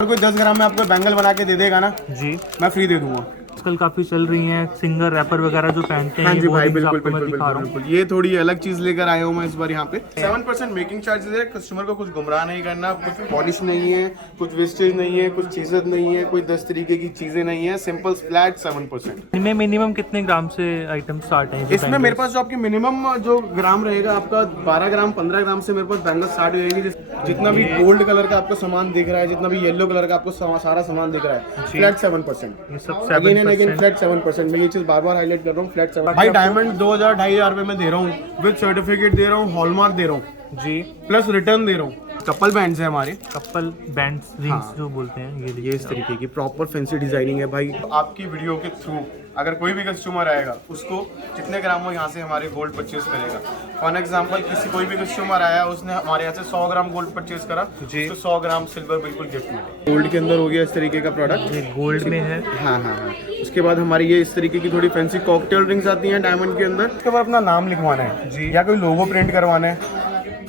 अगर कोई 10 ग्राम में आपको बैंगल बना के दे देगा ना जी, मैं फ्री दे दूंगा। आजकल काफी चल रही हैं सिंगर रैपर वगैरह जो पहनते हैं। हाँ ये जी भाई, boarings बिल्कुल आपको मैं बिल्कुल दिखा रहा बिल्कुल हूँ। बिल्कुल। ये थोड़ी अलग चीज लेकर आया हूँ मैं इस बार यहाँ पे। 7% मेकिंग चार्जेस है, कस्टमर को कुछ गुमराह नहीं करना, कुछ पॉलिश नहीं है, कुछ वेस्टेज नहीं है, कुछ चीजें नहीं है, कोई 10 तरीके की चीजें नहीं है, सिंपल फ्लैट 7%। इनमें मिनिमम कितने ग्राम से आइटम स्टार्ट है? इसमें मेरे पास जो आपकी मिनिमम जो ग्राम रहेगा आपका 12 ग्राम 15 ग्राम से मेरे पास बैंगल स्टार्ट हो जाएगी। जितना भी गोल्ड कलर का आपको सामान दिख रहा है, जितना भी येलो कलर का आपको सारा सामान दिख रहा है, फ्लैट 7%। ये सब अगेन एंड अगेन 7%। फ्लैट 7%। मैं ये चीज बार बार हाईलाइट कर रहा हूँ, फ्लैट 7%। भाई डायमंड 2,000-2,500 रुपए में दे रहा हूँ, विद सर्टिफिकेट दे रहा हूँ, हॉलमार्क दे रहा हूँ जी, प्लस रिटर्न दे रहा हूँ। कपल बैंड्स है हमारे, कपल बैंड्स रिंग्स हाँ। जो बोलते हैं, ये ये देखिए इस तरीके की प्रॉपर फैंसी डिजाइनिंग है भाई। आपकी वीडियो के थ्रू अगर कोई भी कस्टमर आएगा उसको जितने ग्राम वो यहाँ से हमारे गोल्ड परचेज करेगा। फॉर एग्जांपल कोई भी कस्टमर आया उसने हमारे यहाँ से 100 ग्राम गोल्ड परचेज करा जी, तो 100 ग्राम सिल्वर बिल्कुल गिफ्ट मिले। गोल्ड के अंदर हो गया इस तरीके का प्रोडक्ट, ये गोल्ड में है। हाँ हाँ हाँ। उसके बाद हमारी ये इस तरीके की थोड़ी फैंसी कॉकटेल रिंग्स आती हैं डायमंड के अंदर। उसके बाद अपना नाम लिखवाना है जी, या कोई लोगो प्रिंट करवाना है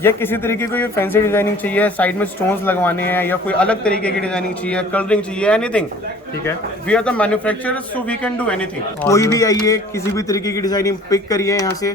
या किसी तरीके की फैंसी डिजाइनिंग चाहिए, साइड में स्टोन्स लगवाने हैं या कोई अलग तरीके की डिजाइनिंग चाहिए, कलरिंग चाहिए, एनीथिंग। ठीक है। We are the manufacturers so we can do anything. कोई भी आइए, किसी भी तरीके की डिजाइनिंग पिक करिए, यहाँ से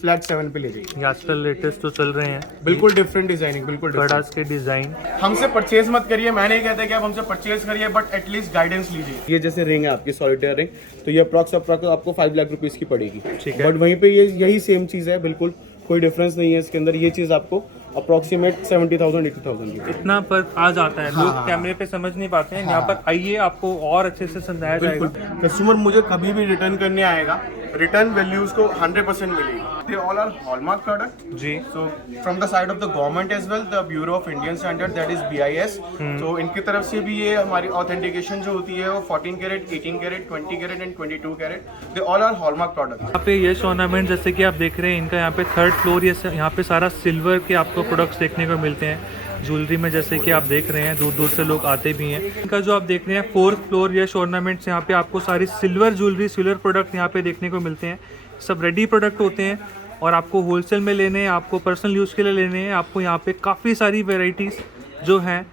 फ्लैट 7 पे ले जाइए। ये आजकल लेटेस्ट तो चल रहे हैं, बिल्कुल डिफरेंट डिजाइनिंग, बिल्कुल different। कड़ास के डिजाइन। हमसे परचेज मत करिए, मैं नहीं कहता कि आप हमसे परचेज करिए, बट एटलीस्ट गाइडेंस लीजिए। ये जैसे रिंग है आपकी सॉलिटेयर रिंग, तो ये अप्रॉक्स आपको 5 लाख रुपीज की पड़ेगी। ठीक है। बट वहीं पे ये यही सेम चीज है, बिल्कुल कोई डिफरेंस नहीं है इसके अंदर। ये चीज आपको अप्रोक्सीमेट 70,000-80,000 की। इतना फर्क आ जाता है, लोग हाँ। कैमरे पे समझ नहीं पाते हैं। यहाँ पर आइए, आपको और अच्छे से समझाया बिल्कुल। जाएगा। कस्टमर मुझे कभी भी रिटर्न करने आएगा, रिटर्न वैल्यू उसको 100% मिलेगी। They all are hallmark product. जी, so from the side of the government as well, the bureau of Indian standard, that is BIS। तो इनकी तरफ से भी ये हमारी ऑथेंटिकेशन जो होती है वो 14 carat, 18 carat, 20 carat and 22 carat, they all are hallmark product. यहाँ पे यश ऑर्नामेंट जैसे कि आप देख रहे हैं, इनका यहाँ पे 3rd फ्लोर, यहाँ पे सारा सिल्वर के आपको प्रोडक्ट्स देखने को मिलते हैं। ज्वेलरी में जैसे कि आप देख रहे हैं, दूर दूर से लोग आते भी हैं। इनका जो आप देख रहे हैं 4th फ्लोर यश ऑर्नामेंट्स, यहाँ पे आपको सारी सिल्वर ज्वेलरी, सिल्वर प्रोडक्ट यहाँ पे देखने को मिलते हैं। सब रेडी प्रोडक्ट होते हैं और आपको होलसेल में लेने हैं, आपको पर्सनल यूज़ के लिए लेने हैं, आपको यहाँ पे काफ़ी सारी वेराइटीज़ जो हैं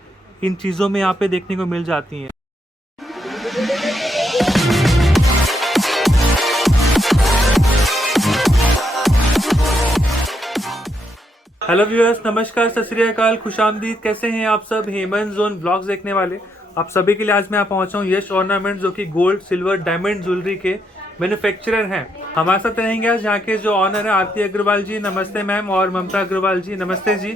इन चीज़ों में यहाँ पे देखने को मिल जाती हैं। हेलो व्यूअर्स, नमस्कार, सत श्री अकाल, खुशामदीद। कैसे हैं आप सब? हेमंत जोन ब्लॉग्स देखने वाले आप सभी के लिए आज मैं यहाँ पहुंचा हूँ यश ऑर्नामेंट्स, जो कि गोल्ड, सिल्वर, डायमंड ज्वेलरी के मैन्युफैक्चरर हैं। हमारे साथ रहेंगे आज यहाँ के जो ऑनर है आरती अग्रवाल जी। नमस्ते मैम। और ममता अग्रवाल जी, नमस्ते जी।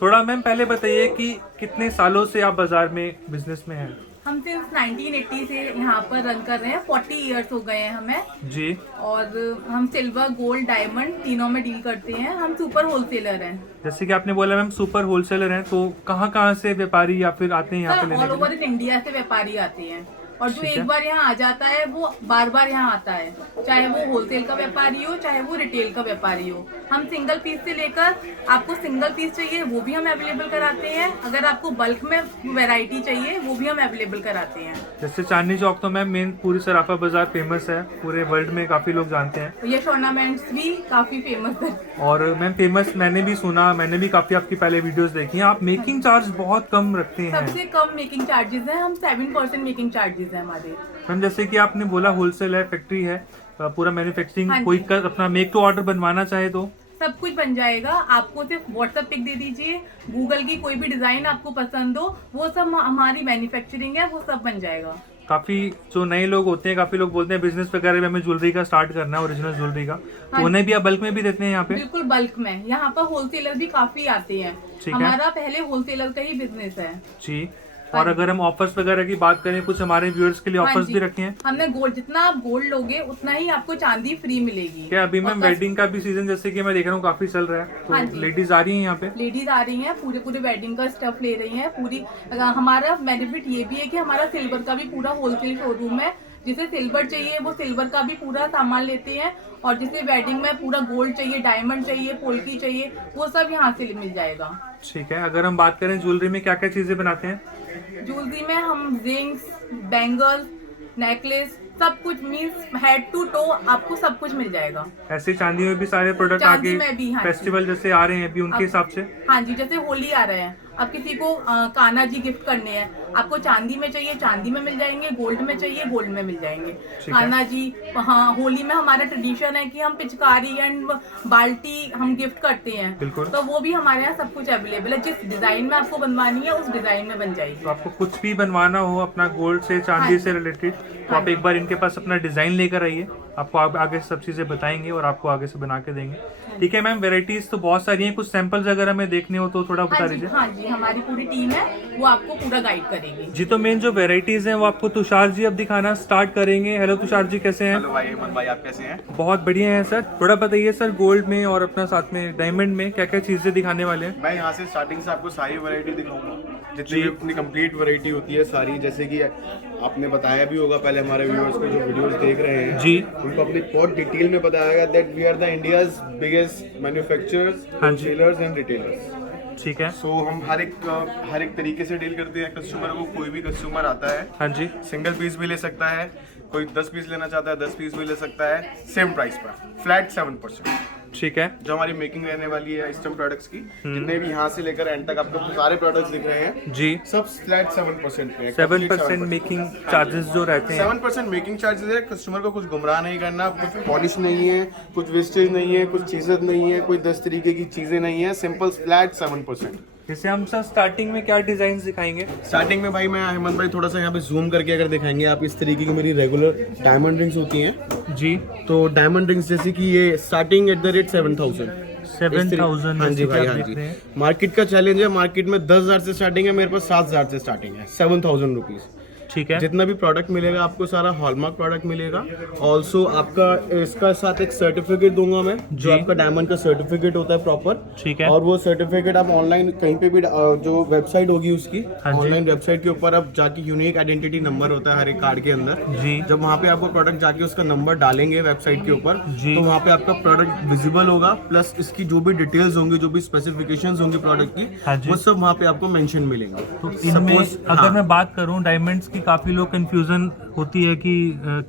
थोड़ा मैम पहले बताइए कि कितने सालों से आप बाजार में बिजनेस में हैं? हम सिर्फ 1980 से यहाँ पर रन कर रहे हैं, 40 इयर्स हो गए हैं हमें। जी, और हम सिल्वर, गोल्ड, डायमंड तीनों में डील करते हैं। हम सुपर होलसेलर हैं। जैसे कि आपने बोला मैम सुपर होलसेलर हैं, तो कहाँ से व्यापारी या फिर आते हैं यहाँ पे सर लेने ऑल के ओवर लिए? इन इंडिया से व्यापारी आते हैं और जो ठीक है। एक बार यहाँ आ जाता है वो बार बार यहाँ आता है, चाहे वो होलसेल का व्यापारी हो चाहे वो रिटेल का व्यापारी हो। हम सिंगल पीस से लेकर आपको सिंगल पीस चाहिए वो भी हम अवेलेबल कराते हैं, अगर आपको बल्क में वैरायटी चाहिए वो भी हम अवेलेबल कराते हैं। जैसे चांदनी चौक तो मैम मेन पूरी सराफा बाजार फेमस है, पूरे वर्ल्ड में काफी लोग जानते हैं। यश ऑर्नामेंट्स भी काफी फेमस है। और मैम फेमस मैंने भी सुना, मैंने भी काफी आपकी पहले वीडियोस देखी हैं, आप मेकिंग चार्ज बहुत कम रखते हैं। सबसे कम मेकिंग चार्जेस है, हम 7% मेकिंग चार्जेस है हमारे। मैम जैसे कि आपने बोला होलसेल है, फैक्ट्री है, पूरा मैन्युफैक्चरिंग, हाँ जी। कोई अपना मेक टू ऑर्डर बनवाना चाहे तो सब कुछ बन जाएगा। आपको सिर्फ व्हाट्सएप पिक दे दीजिए, गूगल की कोई भी डिजाइन आपको पसंद हो, वो सब हमारी मैन्युफैक्चरिंग है, वो सब बन जाएगा। काफी जो नए लोग होते हैं, काफी लोग बोलते हैं बिजनेस वगैरह में हमें ज्वेलरी का स्टार्ट करना है, ओरिजिनल ज्वेलरी का, तो हाँ। उन्हें भी आप बल्क में भी देते हैं यहाँ पे? बिल्कुल बल्क में। यहाँ पर होलसेलर भी काफी आते हैं। ठीक है। हमारा पहले होलसेलर का ही बिजनेस है। जी। और अगर हम ऑफर्स वगैरह की बात करें, कुछ हमारे व्यूअर्स के लिए हाँ ऑफर्स जी। भी रखे हैं? हमने गोल्ड, जितना आप गोल्ड लोगे उतना ही आपको चांदी फ्री मिलेगी। क्या अभी मैम और वेडिंग का भी सीजन जैसे कि मैं देख रहा हूँ काफी चल रहा है, हाँ तो जी। लेडीज आ रही हैं यहाँ पे? लेडीज आ रही हैं, पूरे वेडिंग का स्टफ ले रही हैं पूरी। हमारा बेनिफिट ये भी है कि हमारा सिल्वर का भी पूरा होलसेल शोरूम है। जिसे सिल्वर चाहिए वो सिल्वर का भी पूरा सामान लेते हैं, और जिसे वेडिंग में पूरा गोल्ड चाहिए, डायमंड चाहिए, पोल्की चाहिए, वो सब यहाँ से मिल जाएगा। ठीक है। अगर हम बात करें ज्वेलरी में क्या क्या चीजें बनाते हैं? ज्वेलरी में हम रिंग्स, बैंगल्स, नेकलेस, सब कुछ मीन्स हेड टू टो आपको सब कुछ मिल जाएगा। ऐसे चांदी में भी सारे प्रोडक्ट चांदी आगे में भी, हाँ जी। फेस्टिवल जैसे आ रहे हैं अभी उनके हिसाब से? हाँ जी, जैसे होली आ रहे हैं, अब किसी को कान्हा जी गिफ्ट करने हैं, आपको चांदी में चाहिए चांदी में मिल जाएंगे, गोल्ड में चाहिए गोल्ड में मिल जाएंगे। कान्हा जी, हाँ, होली में हमारा ट्रेडिशन है कि हम पिचकारी एंड बाल्टी हम गिफ्ट करते हैं, तो वो भी हमारे यहाँ सब कुछ अवेलेबल है। जिस डिजाइन में आपको बनवानी है उस डिजाइन में बन जाएगी। तो आपको कुछ भी बनवाना हो अपना गोल्ड से चांदी से रिलेटेड, तो आप एक बार इनके पास अपना डिजाइन लेकर आइए, आपको आगे सब चीजें बताएंगे और आपको आगे से बना के देंगे। ठीक है मैम, वेराइटीज तो बहुत सारी हैं, कुछ सैंपल्स अगर हमें देखने हो तो थोड़ा बता दीजिए। हाँ जी, हमारी पूरी टीम है, वो आपको पूरा गाइड करेगी जी। तो मेन जो वेराइटीज हैं वो आपको तुषार जी अब दिखाना स्टार्ट करेंगे। हेलो तुषार जी, कैसे हैं? हेलो भाई हेमंत भाई, आप कैसे हैं? बहुत बढ़िया है सर। थोड़ा बताइए सर, गोल्ड में और अपना साथ में डायमंड में क्या क्या चीजें दिखाने वाले हैं? मैं यहाँ से स्टार्टिंग से आपको सारी वैरायटी दिखाऊंगा, जितनी भी अपनी कंप्लीट वैरायटी होती है सारी। जैसे कि आपने बताया भी होगा पहले हमारे व्यूअर्स को जो वीडियोस देख रहे हैं जी, उनको अपनी बहुत डिटेल में बताया गया that we are the India's biggest manufacturers, wholesalers and retailers. ठीक है। सो हम हर एक तरीके से डील करते हैं कस्टमर को। कोई भी कस्टमर आता है, हाँ जी, सिंगल पीस भी ले सकता है, कोई 10 पीस लेना चाहता है 10 पीस भी ले सकता है, सेम प्राइस पर, फ्लैट 7%। ठीक है। जो हमारी मेकिंग रहने वाली है इस्टम प्रोडक्ट्स की, जितने भी यहाँ से लेकर एंड तक आपको सारे प्रोडक्ट्स दिख रहे हैं जी, सब फ्लैट 7% पे है। 7% मेकिंग चार्जेस जो रहते हैं। 7% मेकिंग चार्जेस है। कस्टमर को कुछ गुमराह नहीं करना, कुछ पॉलिश नहीं है, कुछ वेस्टेज नहीं है, कुछ चीजें नहीं है, कोई 10 तरीके की चीजें नहीं है, सिंपल फ्लैट 7%। जैसे हम सर स्टार्टिंग में क्या डिजाइन दिखाएंगे? स्टार्टिंग में भाई मैं हेमंत भाई थोड़ा सा यहाँ पे जूम करके अगर दिखाएंगे आप, इस तरीके की मेरी रेगुलर डायमंड रिंग्स होती हैं जी। तो डायमंड रिंग्स जैसे कि ये स्टार्टिंग एट द रेट 7,000। 7,000। हाँ जी भाई, हाँ जी। मार्केट का चैलेंज है, मार्केट में 10,000 से स्टार्टिंग है, मेरे पास 7,000 से स्टार्टिंग है, 7,000 रुपीज। ठीक है। जितना भी प्रोडक्ट मिलेगा आपको सारा हॉलमार्क प्रोडक्ट मिलेगा। ऑल्सो आपका इसका साथ एक सर्टिफिकेट दूंगा मैं, जो आपका डायमंड का सर्टिफिकेट होता है प्रॉपर। ठीक है। और वो सर्टिफिकेट आप ऑनलाइन कहीं पे भी जो वेबसाइट होगी उसकी, ऑनलाइन वेबसाइट के ऊपर आप जाके यूनिक आइडेंटिटी नंबर होता है हर एक कार्ड के अंदर जी। जब वहाँ पे आपको प्रोडक्ट जाके उसका नंबर डालेंगे वेबसाइट के ऊपर, जी। तो वहाँ पे आपका प्रोडक्ट विजिबल होगा, प्लस इसकी जो भी डिटेल्स होंगी, जो भी स्पेसिफिकेशंस होंगी प्रोडक्ट की, वो सब वहाँ पे आपको मेंशन मिलेंगे। तो इनमें अगर मैं बात करूँ डायमंड्स की, काफी लोग कंफ्यूजन होती है कि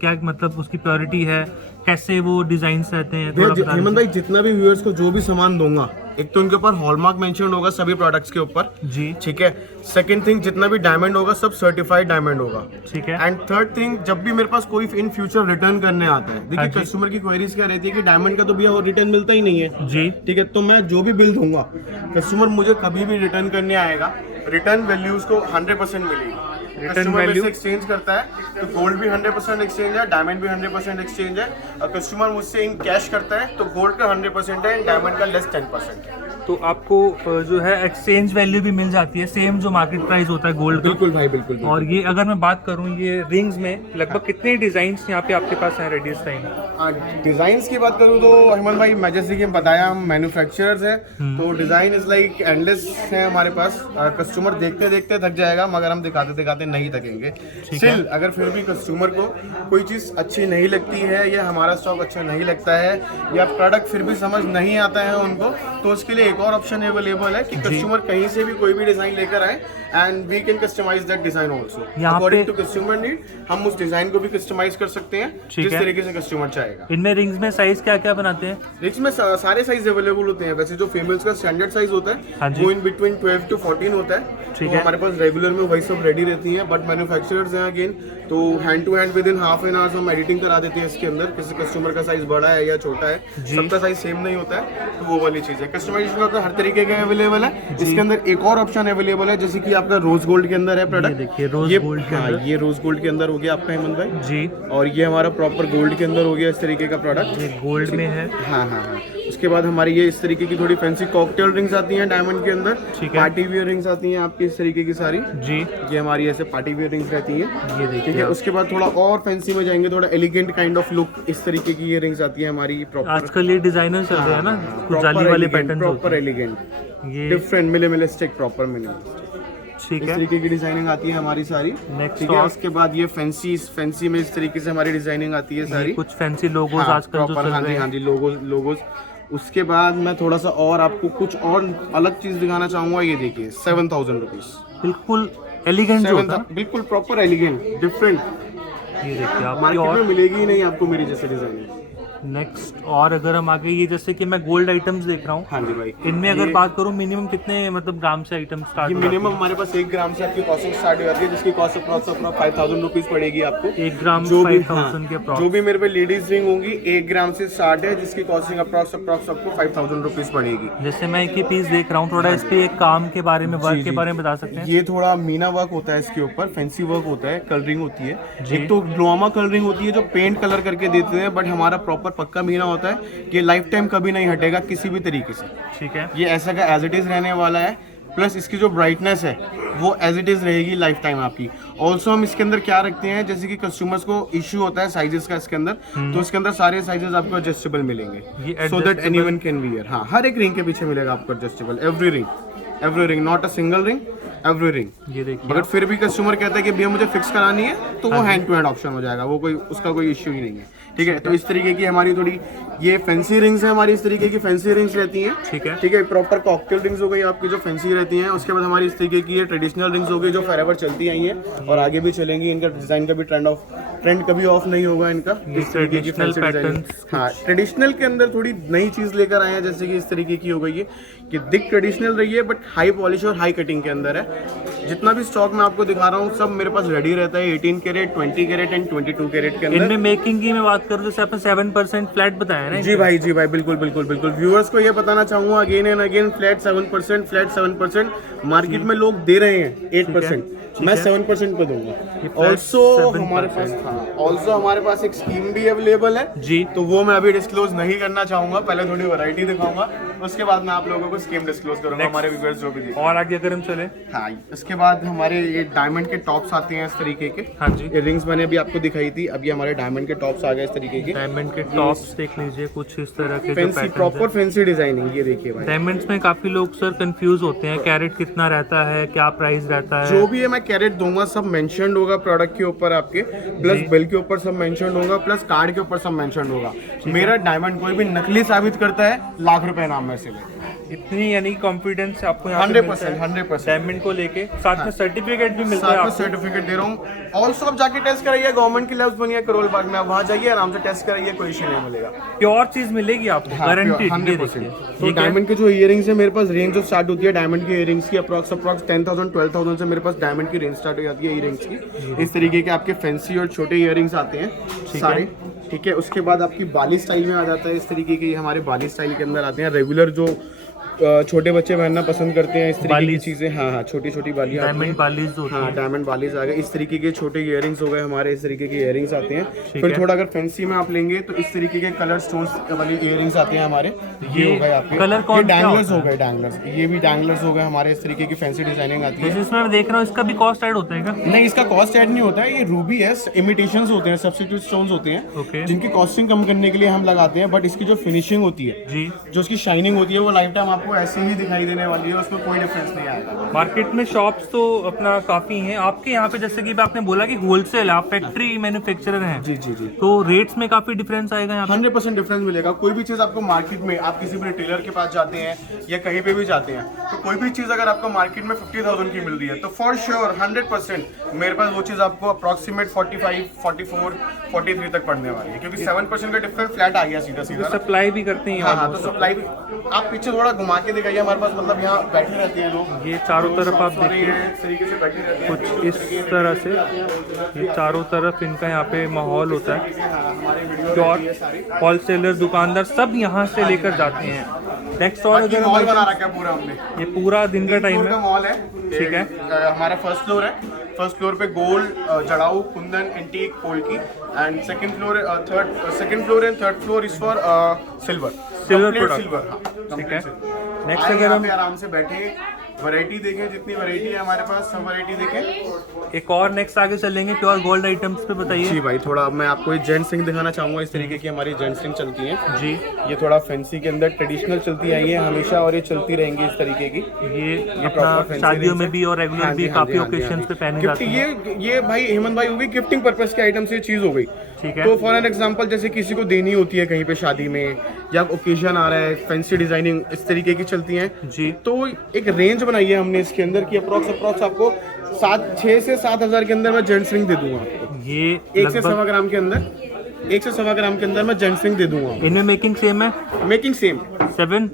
क्या मतलब उसकी प्योरिटी है, कैसे वो डिजाइन रहते हैं? हेमंत भाई, जितना भी व्यूअर्स को जो भी सामान दूंगा, एक तो उनके ऊपर हॉलमार्क मेंशन होगा सभी प्रोडक्ट्स के ऊपर जी। ठीक है। सेकंड थिंग, जितना भी डायमंड होगा सब सर्टिफाइड डायमंड होगा। ठीक है। एंड थर्ड थिंग, जब भी मेरे पास कोई इन फ्यूचर रिटर्न करने आता है, देखिए कस्टमर की क्वेरीज क्या रहती है कि डायमंड का तो भैया वो रिटर्न मिलता ही नहीं है जी। ठीक है, तो मैं जो भी बिल दूंगा, कस्टमर मुझे कभी भी रिटर्न करने आएगा, रिटर्न वैल्यू उसको 100% मिलेगी। कस्टमर मेरे से एक्सचेंज करता है तो गोल्ड भी 100% एक्सचेंज है, डायमंड भी 100% एक्सचेंज है। और कस्टमर मुझसे इन कैश करता है तो गोल्ड का 100% है, डायमंड का लेस 10% है। तो आपको जो है एक्सचेंज वैल्यू भी मिल जाती है, सेम जो मार्केट प्राइस होता है गोल्ड का। बिल्कुल भाई, बिल्कुल। और ये अगर मैं बात करूं, ये रिंग्स में लगभग कितने डिजाइन्स यहाँ पे आपके पास हैं रेडी इस टाइम? डिजाइन्स की बात करूँ तो हेमंत भाई, मैं जैसे कि बताया हम मैन्युफैक्चरर्स हैं, तो डिजाइन इज लाइक एंडलेस है हमारे पास। कस्टमर देखते देखते थक जाएगा, मगर हम दिखाते दिखाते नहीं थकेंगे। स्टिल अगर फिर भी कस्टमर को कोई चीज़ अच्छी नहीं लगती है, या हमारा स्टॉक अच्छा नहीं लगता है, या प्रोडक्ट फिर भी समझ नहीं आता है उनको, तो उसके लिए एक और ऑप्शन अवेलेबल है कि कस्टमर कहीं से भी कोई भी डिजाइन लेकर आए and we can customise that design also according to customer need. हम उस डिजाइन को भी कस्टमाइज कर सकते हैं जिस तरीके से कस्टमर चाहेगा। इनमें रिंग्स में साइज क्या क्या बनाते हैं? रिंग्स में सारे साइज अवेलेबल होते हैं। वैसे जो फीमेल्स का स्टैंडर्ड साइज होता है वो इन बिटवीन 12 to 14 होता है, तो हमारे पास रेगुलर में वही सब रेडी रहती है। बट मैन्युफैक्चरर्स हैं अगेन, तो hand to hand within half an hour हम एडिटिंग करा देते हैं इसके अंदर। किसी कस्टमर का साइज बड़ा है या छोटा है, सबका साइज सेम नहीं होता है, तो वो वाली चीज है। कस्टमाइजेशन का हर तरीके का अवेलेबल है। इसके अंदर एक और ऑप्शन अवेलेबल है, जैसे कि आपका रोज गोल्ड के अंदर है प्रोडक्ट। देखिए रोज गोल्ड के अंदर, ये रोज गोल्ड के अंदर हो गया आपका हेमंत भाई जी। और ये हमारा प्रॉपर गोल्ड के अंदर हो गया इस तरीके का प्रोडक्ट, ये गोल्ड में है। हाँ हाँ हाँ। उसके बाद हमारी ये इस तरीके की थोड़ी फैंसी कॉकटेल रिंग्स आती हैं डायमंड के अंदर। ठीक है। पार्टी वियर रिंग्स आती हैं आपकी इस तरीके की सारी जी। ये हमारी ऐसे पार्टी वियर रिंग्स रहती हैं, ये देखिए। ठीक है। उसके बाद थोड़ा और फैंसी में जाएंगे, थोड़ा एलिगेंट काइंड ऑफ लुक, इस तरीके की ये रिंग्स आती है हमारी प्रॉपर। आजकल ये डिजाइनर चल रहे हैं ना, कुछ जाली वाले पैटर्न, प्रॉपर एलिगेंट, ये डिफरेंट मिनिमलिस्टिक, प्रॉपर मिनिमलिस्टिक, ठीक इस है। तरीके की डिजाइनिंग आती है हमारी सारी। ठीक है। उसके बाद ये फैंसी में इस तरीके से हमारी डिजाइनिंग आती है सारी, कुछ फैंसी लोगोस आजकल जो चल रहे हैं। हाँ जी, लोगोस। उसके बाद मैं थोड़ा सा और आपको कुछ और अलग चीज दिखाना चाहूंगा। ये देखिए 7,000 रुपीज, बिल्कुल एलिगेंट जो होता है, बिल्कुल प्रॉपर एलिगेंट, डिफरेंट। ये देखिए आप मार्केट में मिलेगी ही नहीं आपको मेरी जैसे डिजाइन। नेक्स्ट और अगर हम आगे ये जैसे कि मैं गोल्ड आइटम्स देख रहा हूँ, हाँ जी भाई, इनमें अगर ये- बात करूँ मिनिमम कितने मतलब ग्राम से आइटम स्टार्ट ये मिनिमम हमारे पास 1 ग्राम से आपकी कॉस्टिंग स्टार्ट हो जाती है, जिसकी कॉस्ट अप्रॉक्स 5000 रुपीज पड़ेगी आपको। 1 ग्राम जो भी 5000 के जो भी मेरे पे लेडीज रिंग होंगी 1 ग्राम से स्टार्ट है, जिसकी कॉस्टिंग अप्रॉक्स आपको 5000 रुपीज पड़ेगी। जैसे मैं एक ही पीस देख रहा हूँ, थोड़ा इस पे एक काम के बारे में, वर्क के बारे में बता सकते हैं? ये थोड़ा मीना वर्क होता है, इसके ऊपर फैंसी वर्क होता है, कलरिंग होती है। जी। एक तो ड्रामा कलरिंग होती है जो पेंट कलर करके देते हैं, बट हमारा प्रॉपर पक्का मीना होता है कि लाइफ टाइम कभी नहीं हटेगा किसी भी तरीके से। ठीक है, ये ऐसा का एज इट इज रहने वाला है, प्लस इसकी जो ब्राइटनेस है वो एज इट इज रहेगी लाइफ टाइम आपकी। ऑल्सो हम इसके अंदर क्या रखते हैं, जैसे कि कस्टमर्स को इश्यू होता है साइजेस का इसके अंदर, तो इसके अंदर सारे साइजेस आपको एडजस्टेबल ये मिलेंगे, so that anyone can wear. हाँ, हर एक रिंग के पीछे मिलेगा आपको adjustable, every ring, not a single ring, every ring. ये देखिए, अगर फिर भी कस्टमर कहता है कि भैया मुझे फिक्स करानी है, तो वो हैंड टू हैंड ऑप्शन हो जाएगा, वो कोई उसका कोई इश्यू ही नहीं है। ठीक है, तो इस तरीके की हमारी थोड़ी ये फैंसी रिंग्स है, हमारी इस तरीके की फैंसी रिंग्स रहती हैं। ठीक है, प्रॉपर कॉकटेल रिंग्स हो गई आपकी जो फैंसी रहती हैं। उसके बाद हमारी इस तरीके की ये ट्रेडिशनल रिंग्स हो गई जो फॉरएवर चलती आई हैं और आगे भी चलेंगी। इनका डिजाइन का भी ट्रेंड कभी ऑफ नहीं होगा इनका। इस तरीके की फैंसी डिजाइन, हाँ, ट्रेडिशनल के अंदर थोड़ी नई चीज लेकर आए हैं, जैसे कि इस तरीके की हो गई है कि दिख ट्रेडिशनल रही है बट हाई पॉलिश और हाई कटिंग के अंदर है। जितना भी स्टॉक मैं आपको दिखा रहा हूँ सब मेरे पास रेडी रहता है 18 कैरेट, 20 कैरेट एंड 22 कैरेट के अंदर। इनमें मेकिंग की मैं बात करूँ, जैसे आपने 7% फ्लैट बताया ना? जी भाई, बिल्कुल। व्यूअर्स को ये बताना चाहूंगा again and again, flat 7%। Market में लोग दे रहे हैं 8%, मैं 7% पे दूंगा। ऑल्सो हमारे पास एक स्कीम भी अवेलेबल है जी, तो वो मैं अभी डिस्क्लोज नहीं करना चाहूंगा, पहले थोड़ी वैरायटी दिखाऊंगा, उसके बाद मैं आप लोगों को स्कीम डिस्क्लोज करूंगा, हमारे व्यूअर्स जो भी देखें। और आगे अगर हम चले, हाँ, इसके बाद हमारे ये डायमंड के टॉप्स आते हैं इस तरीके के। हाँ जी, ये रिंग्स मैंने अभी आपको दिखाई थी, अभी हमारे डायमंड के टॉप्स आ गए इस तरीके के। डायमंड के टॉप्स देख लीजिए, कुछ इस तरह के जो fancy, patterns proper fancy designing, ये देखिए भाई। डायमंड्स में काफी लोग सर कंफ्यूज होते हैं, कैरेट कितना रहता है, क्या प्राइस रहता है? जो भी है मैं कैरेट दूंगा, सब मेंशन्ड होगा प्रोडक्ट के ऊपर आपके, प्लस बिल के ऊपर सब मेंशन्ड होगा, प्लस कार्ड के ऊपर सब मेंशन्ड होगा। मेरा डायमंड कोई भी नकली साबित करता है लाख रुपए नाम में से ले। इतनी यानी कॉन्फिडेंस आपको यहाँ पे 100% डायमंड को लेके, साथ में सर्टिफिकेट भी मिलता है साथ में आपको। सर्टिफिकेट दे रहा हूँ। ऑल्सो आप जाके टेस्ट कराइए, गवर्नमेंट की लैब्स बनी है करोल बाग में, आप वहाँ जाइए आराम से टेस्ट कराइए, कोई इशू नहीं मिलेगा। प्योर चीज मिलेगी आपको, गारंटीड। 100%। तो डायमंड के जो इयरिंग्स है मेरे पास रेंज जो स्टार्ट होती है डायमंड की इयरिंग्स की अप्रॉक्स 10,000 12,000 से मेरे पास डायमंड की रेंज स्टार्ट हो जाती है इयरिंग्स की। इस तरीके के आपके फैंसी और छोटे इयरिंग्स आते हैं सारे। ठीक है, उसके बाद आपकी बाली स्टाइल में आ जाता है, इस तरीके के हमारे बाली स्टाइल के अंदर आते हैं। रेगुलर जो छोटे बच्चे पहनना पसंद करते हैं इस तरीके की चीजें, हाँ, छोटी बाली आती डायमंड हैं। बालीज होती हाँ, है। डायमंड बालीज आ गए, इस तरीके के छोटे इयरिंग्स हो गए हमारे, इस तरीके के इयरिंग्स आते हैं। फिर है। थोड़ा अगर फैंसी में आप लेंगे तो इस तरीके के कलर स्टोन्स वाले इयरिंग्स आते हैं हमारे। ये हो गए आपके कलर कौन ये क्या डैंगलर्स होता हो गए, डैंगलर्स, ये भी डैंगलर्स हो गए हमारे, इस तरीके की फैंसी डिजाइनिंग आती है। जैसे इसमें मैं देख रहा हूँ, इसका भी कॉस्ट ऐड होता है क्या? नहीं, इसका कॉस्ट ऐड नहीं होता है, ये रूबी है, इमिटेशंस होते हैं, सब्स्टिट्यूट स्टोन्स होते हैं, ओके जिनकी कॉस्टिंग कम करने के लिए हम लगाते हैं। बट इसकी जो फिनिशिंग होती है, जी, जो उसकी शाइनिंग होती है, वो लाइफ टाइम आपको ऐसे ही दिखाई देने वाली है, उसमें कोई डिफरेंस नहीं आएगा। मार्केट में शॉप्स तो अपना काफी हैं आपके यहाँ पे, जैसे कि आपने बोला कि होलसेल, आप फैक्ट्री मैन्युफैक्चरर हैं, जी, तो रेट्स में काफी डिफरेंस आएगा यहाँ पे? 100% डिफरेंस मिलेगा। कोई भी चीज आपको मार्केट में, आप किसी भी रिटेलर के पास जाते हैं या कहीं पे भी जाते हैं, तो कोई भी चीज अगर आपको मार्केट में 50,000 की मिल रही है, तो फॉर श्योर 100% मेरे पास वो चीज आपको अप्रोक्सीमेट 45, 44, 43 तक पड़ने वाली है, क्योंकि 7% का डिफरेंस फ्लैट आ गया सीधा सीधा। सप्लाई भी करते हैं हाँ, यहाँ तो सप्लाई भी। आप पीछे थोड़ा घुमा के दिखाइए, हमारे पास मतलब यहाँ बैठे रहते हैं लोग, ये चारों तरफ आप सारे देखिए इस तरीके से बैठे रहते हैं कुछ इस तरह से, ये चारों तरफ इनका यहाँ पे माहौल होता है। और होलसेलर, दुकानदार सब यहाँ से लेकर जाते हैं। नेक्स्ट और अगर मॉल बना रखा है पूरा हमने, ये पूरा दिन का टाइम है, मॉल है। ठीक है। हमारा फर्स्ट फ्लोर है, फर्स्ट फ्लोर पे गोल्ड, जड़ाऊ, kundan, antique, polki, and second floor and third floor is for silver product. ठीक है, नेक्स्ट अगर हम आराम से बैठे, वैरायटी देखें, जितनी वैरायटी है हमारे पास सब वैरायटी देखें। एक और नेक्स्ट आगे चलेंगे, प्योर गोल्ड आइटम्स पे बताइए। जी भाई, थोड़ा मैं आपको जेंट्स रिंग दिखाना चाहूंगा, इस तरीके की हमारी जेंट्स रिंग चलती है जी। ये थोड़ा फैंसी के अंदर ट्रेडिशनल चलती आई है हमेशा, और ये चलती रहेंगी इस तरीके की। ये proper अपना fancy शादियों में rings भी और रेगुलर हाँ भी जी, हाँ काफी जी, हाँ जी, ओकेजन्स हाँ पे जी। पहने गिफ्ट, जाती हैं। ये भाई हेमंत भाई होगी गिफ्टिंग पर्पस के आइटम से चीज हो गई। ठीक है। तो फॉर एन एग्जांपल, जैसे किसी को देनी होती है कहीं पे शादी में या ओकेजन आ रहा है, फैंसी डिजाइनिंग इस तरीके की चलती हैं जी। तो एक रेंज बनाई है हमने इसके अंदर की अप्रॉक्स आपको 6 से 7 हज़ार के अंदर मैं जेंट्स रिंग दे दूंगा आपको, ये 1 से 1.25 ग्राम के अंदर। 1 से 1.25 ग्राम के अंदर मैं जेंट्स रिंग दे दूंगा। इनमें मेकिंग सेम है, making same 7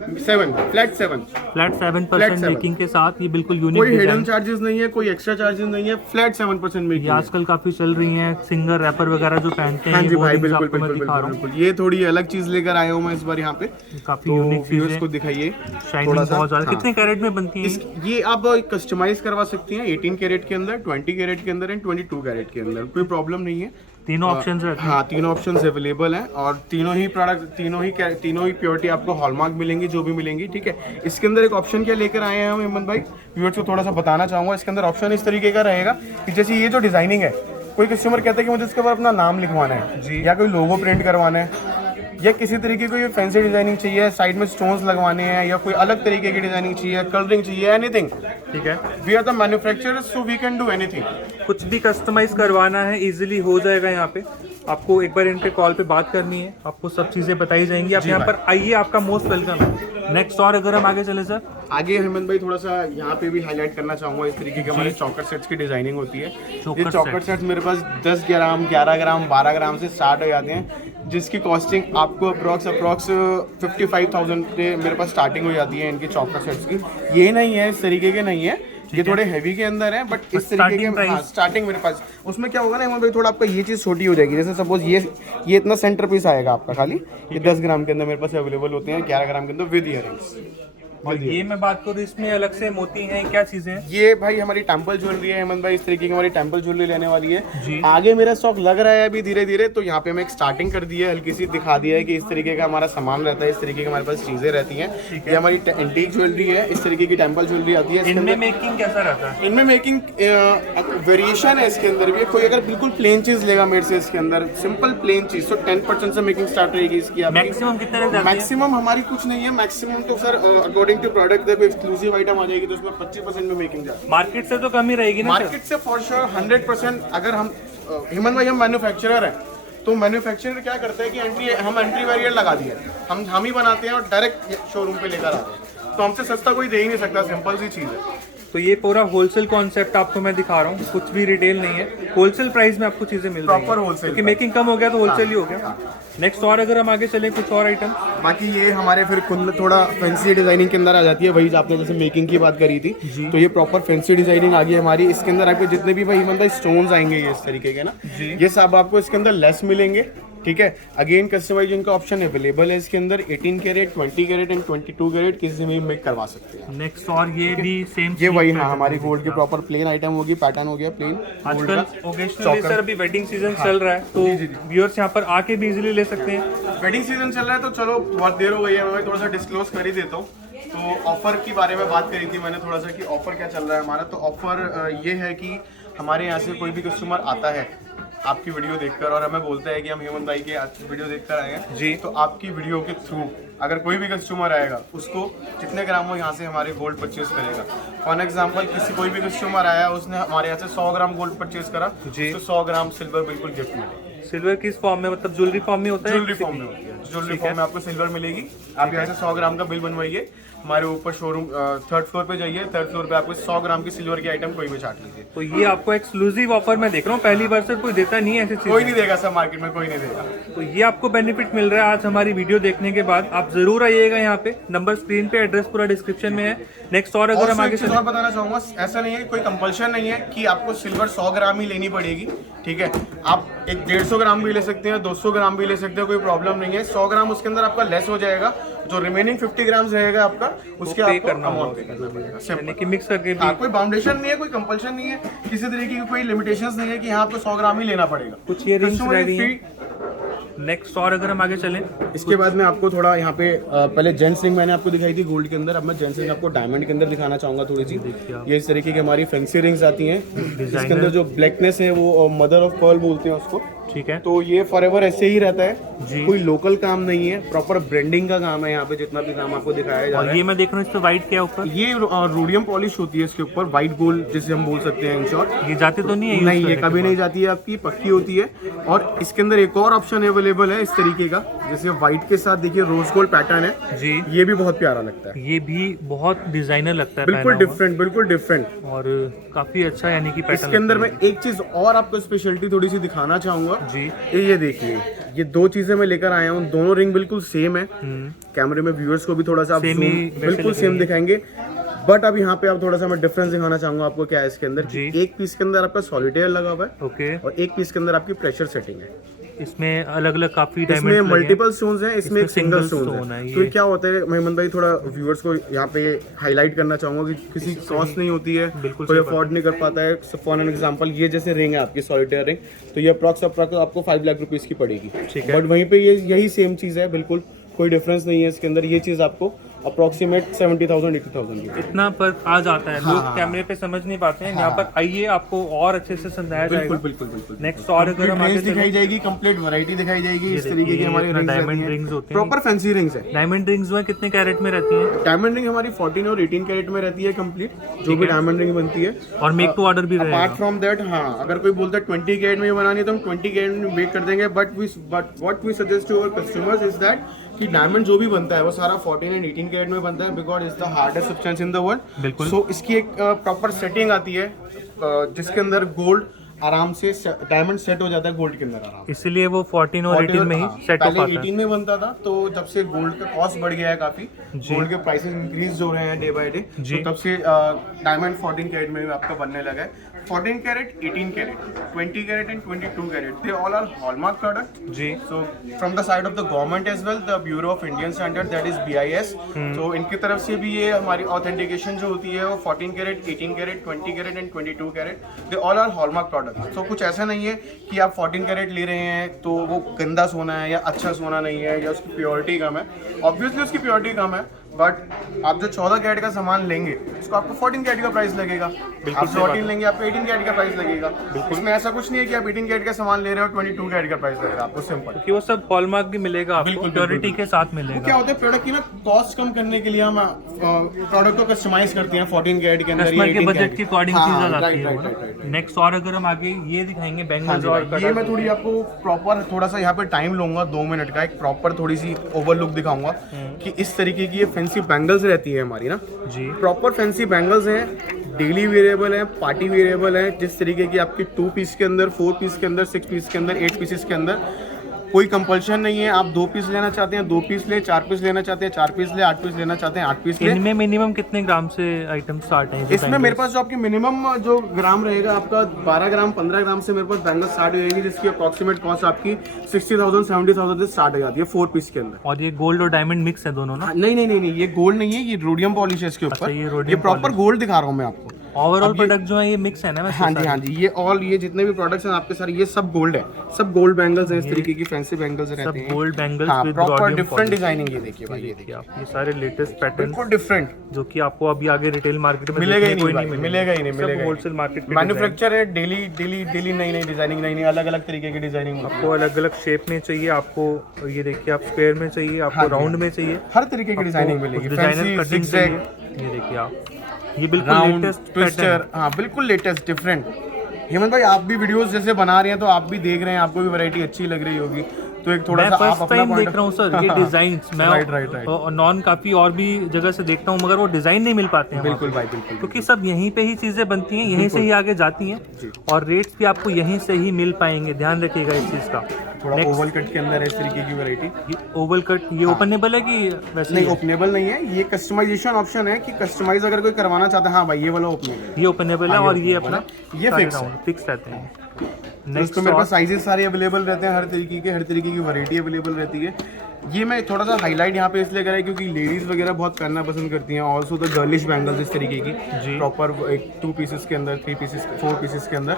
flat 7 flat 7% Flat 7 making के साथ, ये बिल्कुल यूनिक कोई हिडन डिजाइन। चार्जेस नहीं है, कोई एक्स्ट्रा चार्जेस नहीं है, फ्लैट 7% ये मेकिंग। आजकल काफी चल रही हैं, सिंगर रैपर वगैरह जो पहनते हैं, हाँ ये जी वो भाई, rings बिल्कुल आपको मैं बिल्कुल दिखा रहा बिल्कुल हूँ। बिल्कुल। ये थोड़ी अलग चीज लेकर आया हूँ मैं इस बार यहाँ पे, काफी तो यूनिक चीज व्यूअर्स है, को दिखाइए शाइनिंग थोड़ा सा। बहुत ज्यादा। हाँ। कितने कैरेट में बनती है? ये आप कस्टमाइज करवा सकती हैं 18 कैरेट के अंदर, 20 कैरेट के अंदर एंड 22 कैरेट के अंदर, कोई प्रॉब्लम नहीं है। तीनों ऑप्शंस रहते हैं। हाँ, तीनों ऑप्शंस अवेलेबल हैं और तीनों ही प्रोडक्ट, तीनों ही प्योरिटी आपको हॉलमार्क मिलेंगी, जो भी मिलेंगी, ठीक है। इसके अंदर एक ऑप्शन क्या लेकर आए हैं हम हेमंत भाई, व्यूअर्स को थोड़ा सा बताना चाहूँगा। इसके अंदर ऑप्शन इस तरीके का रहेगा कि जैसे ये जो डिजाइनिंग है, कोई कस्टमर कहता है कि मुझे इसके ऊपर अपना नाम लिखवाना है जी, या कोई लोगो प्रिंट करवाना है, या किसी तरीके की फैंसी डिजाइनिंग चाहिए, साइड में स्टोन्स लगवाने हैं, या कोई अलग तरीके की डिजाइनिंग चाहिए, कलरिंग चाहिए, एनीथिंग, ठीक है। We are the manufacturers, so we can do anything. कुछ भी कस्टमाइज करवाना है इजीली हो जाएगा यहाँ पे। आपको एक बार इनके कॉल पे बात करनी है, आपको सब चीजें बताई जाएंगी। आप यहाँ पर आइए, आपका मोस्ट वेलकम है। नेक्स्ट और अगर हम आगे चले सर, आगे हेमंत भाई थोड़ा सा यहाँ पे भी हाईलाइट करना चाहूँगा, इस तरीके के हमारे चौकर सेट्स की डिजाइनिंग होती है। ये चौकर सेट्स मेरे पास 10 ग्राम, 11 ग्राम, 12 ग्राम से स्टार्ट हो जाते हैं, जिसकी कॉस्टिंग आपको अप्रॉक्स 55,000 पे मेरे पास स्टार्टिंग हो जाती है इनके चौकर सेट्स की। ये नहीं है, इस तरीके के नहीं है, ये थोड़े हैवी के अंदर है, बट इस तरीके के स्टार्टिंग मेरे पास। उसमें क्या होगा ना हेमंत भाई, थोड़ा आपका ये चीज़ छोटी हो जाएगी। जैसे सपोज ये इतना सेंटर पीस आएगा आपका, खाली ये 10 ग्राम के अंदर मेरे पास अवेलेबल होते हैं, 11 ग्राम के अंदर विद ईयरिंग्स। और ये मैं बात करूँ, इसमें अलग से मोती हैं, क्या चीजें हैं? ये भाई हमारी टेम्पल ज्वेलरी है हेमंत भाई, इस तरीके की हमारी टेम्पल ज्वेलरी लेने वाली है जी। आगे मेरा स्टॉक लग रहा है अभी धीरे धीरे, तो यहाँ पे मैं एक स्टार्टिंग कर दी है, हल्की सी दिखा दिया है कि इस तरीके का हमारा सामान रहता है, इस तरीके की हमारे पास चीजें रहती हैं। ये हमारी एंटीक ज्वेलरी है, इस तरीके की टेम्पल ज्वेलरी आती है। इनमें मेकिंग कैसा रहता है? इनमें मेकिंग वेरिएशन है इसके अंदर भी। कोई अगर बिल्कुल प्लेन चीज लेगा मेरे से इसके अंदर, सिंपल प्लेन चीज, तो 10% से मेकिंग स्टार्ट रहेगी इसकी। मैक्सिमम कितने रहते हैं? मैक्सिमम हमारी कुछ नहीं है, मैक्सिमम तो सर अकॉर्डिंग टू प्रोडक्ट देखो, एक्सक्लूसिव आइटम आ जाएगी तो उसमें 25% में मेकिंग जाती है। मार्केट से तो कम ही रहेगी ना? मार्केट से फॉर श्योर 100%। अगर हम हेमंत भाई, हम मैन्युफैक्चरर हैं, तो मैन्युफैक्चरर क्या करते हैं कि हम एंट्री वेरिएंट लगा दिए, हम ही बनाते हैं और डायरेक्ट शोरूम पे लेकर आते हैं, तो हमसे सस्ता कोई दे ही नहीं सकता, सिंपल सी चीज़ है। तो ये पूरा होलसेल कॉन्सेप्ट आपको मैं दिखा रहा हूँ, कुछ भी रिटेल नहीं है, होलसेल प्राइस में आपको चीजें मिल रही हैं। प्रॉपर होलसेल, क्योंकि मेकिंग कम हो गया तो होलसेल ही हो गया। नेक्स्ट और अगर हम आगे चले, कुछ और आइटम? बाकी ये हमारे फिर खुद में थोड़ा फैंसी डिजाइनिंग के अंदर आ जाती है, वही आपने जैसे मेकिंग की बात करी थी, तो ये प्रॉपर फैंसी डिजाइनिंग आ गई हमारी। इसके अंदर आपको जितने भी भाई मतलब स्टोन्स आएंगे ये इस तरीके के ना, ये सब आपको इसके अंदर लेस मिलेंगे, ठीक है। अगेन कस्टमाइजेशन का ऑप्शन अवेलेबल है इसके अंदर, 18 कैरेट, 20 कैरेट एंड 22 कैरेट किसी में मेक करवा सकते हैं। नेक्स्ट और ये भी सेम, ये वही, हाँ, हमारी गोल्ड की प्रॉपर प्लेन आइटम होगी, पैटर्न हो गया प्लेन। आजकल ओकेशनली सर अभी वेडिंग सीजन चल रहा है, तो व्यूअर्स यहाँ पर आके भी इजीली ले सकते हैं। वेडिंग सीजन चल रहा है तो चलो बहुत देर हो गई है, मैं थोड़ा सा डिस्क्लोज कर ही देता हूँ। तो ऑफर के बारे में बात करी थी मैंने थोड़ा सा कि ऑफर क्या चल रहा है हमारा। तो ऑफर ये है कि हमारे यहाँ से कोई भी कस्टमर आता है आपकी वीडियो देखकर और हमें बोलता है कि हम हेमंत भाई के वीडियो देखकर आए हैं जी, तो आपकी वीडियो के थ्रू अगर कोई भी कस्टमर आएगा उसको जितने ग्राम वो यहाँ से हमारे गोल्ड परचेज करेगा। फॉर एग्जांपल कोई भी कस्टमर आया, उसने हमारे यहाँ से 100 ग्राम गोल्ड परचेज करा जी, तो 100 ग्राम सिल्वर बिल्कुल गिफ्ट मिलेगी। सिल्वर किस फॉर्म में, मतलब ज्वेलरी फॉर्म में होता है? ज्वेलरी फॉर्म में होती है, ज्वेलरी फॉर्म में आपको सिल्वर मिलेगी। आप यहाँ से 100 ग्राम का बिल बनवाइए, हमारे ऊपर शोरूम 3rd फ्लोर पे जाइए, 3rd फ्लोर पे आपको 100 ग्राम की सिल्वर की आइटम कोई भी छाट लीजिए। तो ये आपको एक्सक्लूसिव ऑफर मैं देख रहा हूँ, पहली बार से कोई देता नहीं है ऐसी चीज। कोई नहीं देगा सर, मार्केट में कोई नहीं देगा। तो ये आपको बेनिफिट मिल रहा है आज हमारी वीडियो देखने के बाद। आप जरूर आइएगा यहाँ पे, नंबर स्क्रीन पे, एड्रेस पूरा डिस्क्रिप्शन में है। नेक्स्ट और अगर हम आगे चीज और बताना चाहूंगा, ऐसा नहीं है, कोई कंपल्शन नहीं है कि आपको सिल्वर 100 ग्राम ही लेनी पड़ेगी, ठीक है। आप एक 150 ग्राम भी ले सकते हैं, 200 ग्राम भी ले सकते हैं, कोई प्रॉब्लम नहीं है। 100 ग्राम उसके अंदर आपका लेस हो जाएगा, जो रिमेनिंग 50 ग्राम रहेगा आपका उसके आपको अमाउंट पे करना पड़ेगा, यानी कि मिक्स करके भी। कोई बाउंडेशन नहीं है, कोई कंपल्शन नहीं है, किसी तरीके की कोई लिमिटेशंस नहीं है कि यहाँ आपको 100 ग्राम ही लेना पड़ेगा। कुछ इयररिंग्स रह रही हैं। नेक्स्ट और अगर हम आगे चलें, इसके बाद में आपको थोड़ा यहाँ पे पहले जेंट्स रिंग मैंने आपको दिखाई थी गोल्ड के अंदर, अब मैं जेंट्स रिंग आपको डायमंड के अंदर दिखाना चाहूंगा थोड़ी सी। ये इस तरीके की हमारी फैंसी रिंग्स आती हैं, इसके अंदर जो ब्लैकनेस है वो मदर ऑफ पर्ल बोलते हैं उसको, ठीक है। तो ये फॉरएवर ऐसे ही रहता है जी, कोई लोकल काम नहीं है, प्रॉपर ब्रांडिंग का काम है यहाँ पे, जितना भी काम आपको दिखाया जा रहा और है। ये मैं देख रहा हूँ इस पे व्हाइट क्या ऊपर, ये रोडियम पॉलिश होती है इसके ऊपर, व्हाइट गोल्ड जिसे हम बोल सकते हैं इन शॉर्ट। ये जाती तो नहीं है? नहीं, ये कभी नहीं जाती है, आपकी पक्की होती है। और इसके अंदर एक और ऑप्शन अवेलेबल है इस तरीके का, जैसे व्हाइट के साथ देखिए रोज गोल्ड पैटर्न है जी, ये भी बहुत प्यारा लगता है, ये भी बहुत डिजाइनर लगता है, बिल्कुल डिफरेंट, बिल्कुल डिफरेंट और काफी अच्छा, यानी कि पैटर्न। इसके अंदर मैं एक चीज और आपको स्पेशलिटी थोड़ी सी दिखाना चाहूंगा जी, ये देखिए, ये दो चीजें मैं लेकर आया हूँ, दोनों रिंग बिल्कुल सेम है। कैमरे में व्यूअर्स को भी थोड़ा सा आप Same zoom ही वैसे बिल्कुल लग सेम रही है। दिखाएंगे, बट अब यहाँ पे आप थोड़ा सा मैं डिफरेंस दिखाना चाहूंगा आपको। क्या है इसके अंदर जी। कि एक पीस के अंदर आपका सॉलिटेयर लगा हुआ है ओके, और एक पीस के अंदर आपकी प्रेशर सेटिंग है। इसमें अलग अलग काफी इसमें डायमंड मल्टीपल स्टोन्स हैं, इसमें एक सिंगल single स्टोन stone है। है तो ये। ये क्या होता है मेहमान भाई, थोड़ा व्यूअर्स को यहाँ पे हाईलाइट करना चाहूंगा कि किसी कॉस्ट नहीं होती है, बिल्कुल कोई सही बात अफोर्ड नहीं कर पाता है। फॉर एन एग्जांपल ये जैसे रिंग है आपकी सॉलिटेयर रिंग, तो ये अप्रॉक्स आपको 5 लाख रुपीस की पड़ेगी। ठीक है। बट वहीं पे ये यही सेम चीज़ है, बिल्कुल कोई डिफरेंस नहीं है इसके अंदर। ये चीज़ आपको अप्रोक्सीमेट 70,000 80,000 की। इतना पर आ जाता है, लोग हाँ। कैमरे पे समझ नहीं पाते हैं। यहाँ पर आइए, आपको और अच्छे से समझाया बिल्कुल जाएगा। बिल्कुल बिल्कुल। नेक्स्ट और अगर हम आगे रेंज दिखाई चलें, जाएगी, कंप्लीट वैरायटी दिखाई जाएगी। इस देखिए, तरीके की ये हमारी अपना रिंग्स diamond रहती rings हैं, होते हैं। प्रॉपर फैंसी रिंग्स है। डायमंड रिंग्स में कितने कैरेट में रहती हैं? डायमंड रिंग हमारी 14 और 18 कैरेट में रहती है कंप्लीट, जो भी डायमंड रिंग बनती है। और मेक टू ऑर्डर भी अपार्ट रहेगा। फ्रॉम दैट, हाँ, अगर कोई बोलता है 20 कैरेट में बनानी है तो हम 20 कैरेट में बेक कर देंगे। But what we suggest to our customers is that कि डायमंड जो भी बनता है वो सारा 14 एंड 18 कैरेट में बनता है, because is the hardest substance in the world. बिल्कुल। सो इसकी एक प्रॉपर सेटिंग आती है जिसके अंदर गोल्ड आराम से डायमंड सेट हो जाता है गोल्ड के अंदर आराम से। इसीलिए वो 14 और 18 में ही हाँ, सेट हो पहले पाता है। 18 में बनता था, तो जब से गोल्ड का कॉस्ट बढ़ गया है काफी, जी। गोल्ड के प्राइसेस इंक्रीज हो रहे हैं डे बाय डे, जी। तो तब से डायमंड 14 कैरेट में भी आपका बनने लगा है। 14 carat, 18 carat, 20 carat and 22 carat, they all are hallmark product. जी। So from the side of the government as well, the Bureau of Indian Standard, that is BIS, तो इनकी तरफ से भी ये हमारी ऑथेंटिकेशन जो होती है वो 14 carat, 18 carat, 20 carat and 22 carat, they all are hallmark product. तो कुछ ऐसा नहीं है कि आप 14 कैरेट ले रहे हैं तो वो गंदा सोना है या अच्छा सोना नहीं है या उसकी प्योरिटी कम है। ऑब्वियसली उसकी प्योरिटी कम है, बट आप जो 14 कैरेट का सामान लेंगे उसको आपको 14 कैरेट का प्राइस लगेगा, आप 14 लेंगे आपको 18 कैरेट का प्राइस लगेगा। इसमें ऐसा कुछ नहीं है कि आप 18 कैरेट का सामान ले रहे हो 22 कैरेट का प्राइस लगेगा आपको, सिंपल। कि वो सब हॉलमार्क भी मिलेगा आपको, बिल्कुल, प्योरिटी बिल्कुल। के साथ वो मिलेगा। क्या होता है, प्रोडक्ट की ना कॉस्ट कम करने के लिए हम प्रोडक्ट को कस्टमाइज करते हैं 14 कैरेट के अंदर, कस्टमर के 18 बजट कैरेट के अकॉर्डिंग हाँ, चीज आ राइट, जाती राइट, राइट, है। राइट। नेक्स्ट और अगर हम आगे ये दिखाएंगे हाँ बैंगल्स जी और भाई, ये मैं थोड़ी आपको प्रॉपर थोड़ा सा यहाँ पे टाइम लूंगा 2 मिनट का, एक प्रॉपर थोड़ी सी ओवरलुक दिखाऊंगा कि इस तरीके की ये फैंसी बैंगल्स रहती है हमारी ना, जी। प्रॉपर फैंसी बैंगल्स हैं, डेली वेरिएबल है, पार्टी वेरिएबल है। जिस तरीके की आपकी 2 पीस के अंदर, 4 पीस के अंदर, 6 पीस के अंदर, 8 पीसेस के अंदर कोई कंपल्शन नहीं है। आप 2 पीस लेना चाहते हैं 2 पीस ले, 4 पीस लेना चाहते हैं 4 पीस ले, 8 पीस लेना चाहते हैं 8 पीस ले। इनमें मिनिमम कितने ग्राम से आइटम स्टार्ट है? इसमें मेरे पास जो आपकी मिनिमम जो ग्राम रहेगा आपका 12 ग्राम 15 ग्राम से मेरे पास बैंगल स्टार्ट हो जाएगी, जिसकी अप्रॉक्सीमेट कॉस्ट आपकी 60,000 70,000 से स्टार्ट हो जाती है 4 पीस के अंदर। और ये गोल्ड और डायमंड मिक्स है दोनों ना? नहीं नहीं नहीं नहीं, ये गोल्ड नहीं है, ये रोडियम पॉलिश है इसके अच्छा, ऊपर। ये ये rhodium प्रॉपर polish। गोल्ड दिखा रहा हूँ मैं आपको। ओवरऑल अब ये- प्रोडक्ट जो है ये मिक्स है ना वैसे हाँ जी सारे? हाँ जी, ये जितने भी प्रोडक्ट्स हैं आपके सारे, ये सब गोल्ड है, सब गोल्ड बैंगल्स हैं। इस तरीके की फैंसी बैंगल्स रहते सब हैं, गोल्ड बैंगल्स हाँ, with proper rhodium different polish। Designing. ये देखिए भाई, ये देखिए देखिए आप, ये सारे लेटेस्ट पैटर्न बिल्कुल डिफरेंट, जो कि आपको अभी आगे रिटेल मार्केट में मिलेगा ही देखने को नहीं भाई, मिलेगा ही नहीं, सब मिलेगा ही होलसेल मार्केट पे मैन्युफैक्चर है, डेली डेली डेली नई नई डिजाइनिंग, नई नई अलग अलग तरीके की डिजाइनिंग, आपको अलग अलग शेप में चाहिए, आपको ये देखिए आप स्क्वायर में चाहिए, आपको हाँ जी, राउंड में चाहिए, हर तरीके की डिजाइनिंग मिलेगी, डिजाइनर फैंसी, कटिंग zigzag, चाहिए। ये देखिए आप, ये बिल्कुल राउंड, लेटेस्ट ट्विस्टर, पैटर्न। हाँ बिल्कुल लेटेस्ट डिफरेंट। हेमंत भाई, आप भी वीडियोस जैसे बना रहे हैं तो आप भी देख रहे हैं, आपको भी वैरायटी अच्छी लग रही होगी, तो एक थोड़ा मैं सा आप फर्स्ट अपना टाइम point देख रहा हूँ सर ये डिजाइन्स। मैं राइट राइट राइट, नॉन काफी और भी जगह से देखता हूँ, मगर वो डिजाइन नहीं मिल पाते हैं वहाँ बिल्कुल पे। भाई बिल्कुल। क्योंकि सब यहीं पे ही चीजें बनती हैं, यहीं से ही आगे जाती हैं, और रेट्स भी आपको यहीं से ही मिल पाएंगे, ध्यान रखिएगा इस चीज का। थोड़ा ओवल कट के अंदर है इस तरीके की वैरायटी। ओवल कट ये ओपनेबल है कि वैसे नहीं, ही है? ओपनेबल नहीं है, ये कस्टमाइजेशन ऑप्शन है कि कस्टमाइज अगर कोई करवाना चाहता है, हाँ भाई ये वाला ओपनेबल है, ये ओपनेबल है, और ये अपना ये fix है। फिक्स रहते हैं। तो नेक्स्ट इसमें मेरे पास साइजेस सारे अवेलेबल रहते हैं, हर तरीके की वैरायटी अवेलेबल रहती है। ये मैं थोड़ा सा हाईलाइट यहाँ पे इसलिए करा है क्योंकि लेडीज वगैरह बहुत पहनना पसंद करती हैं, ऑल्सो द गर्लिश बैंगल्स इस तरीके की, जी। प्रॉपर एक 2 पीसेस के अंदर, 3 पीसेस, 4 पीसेस के अंदर,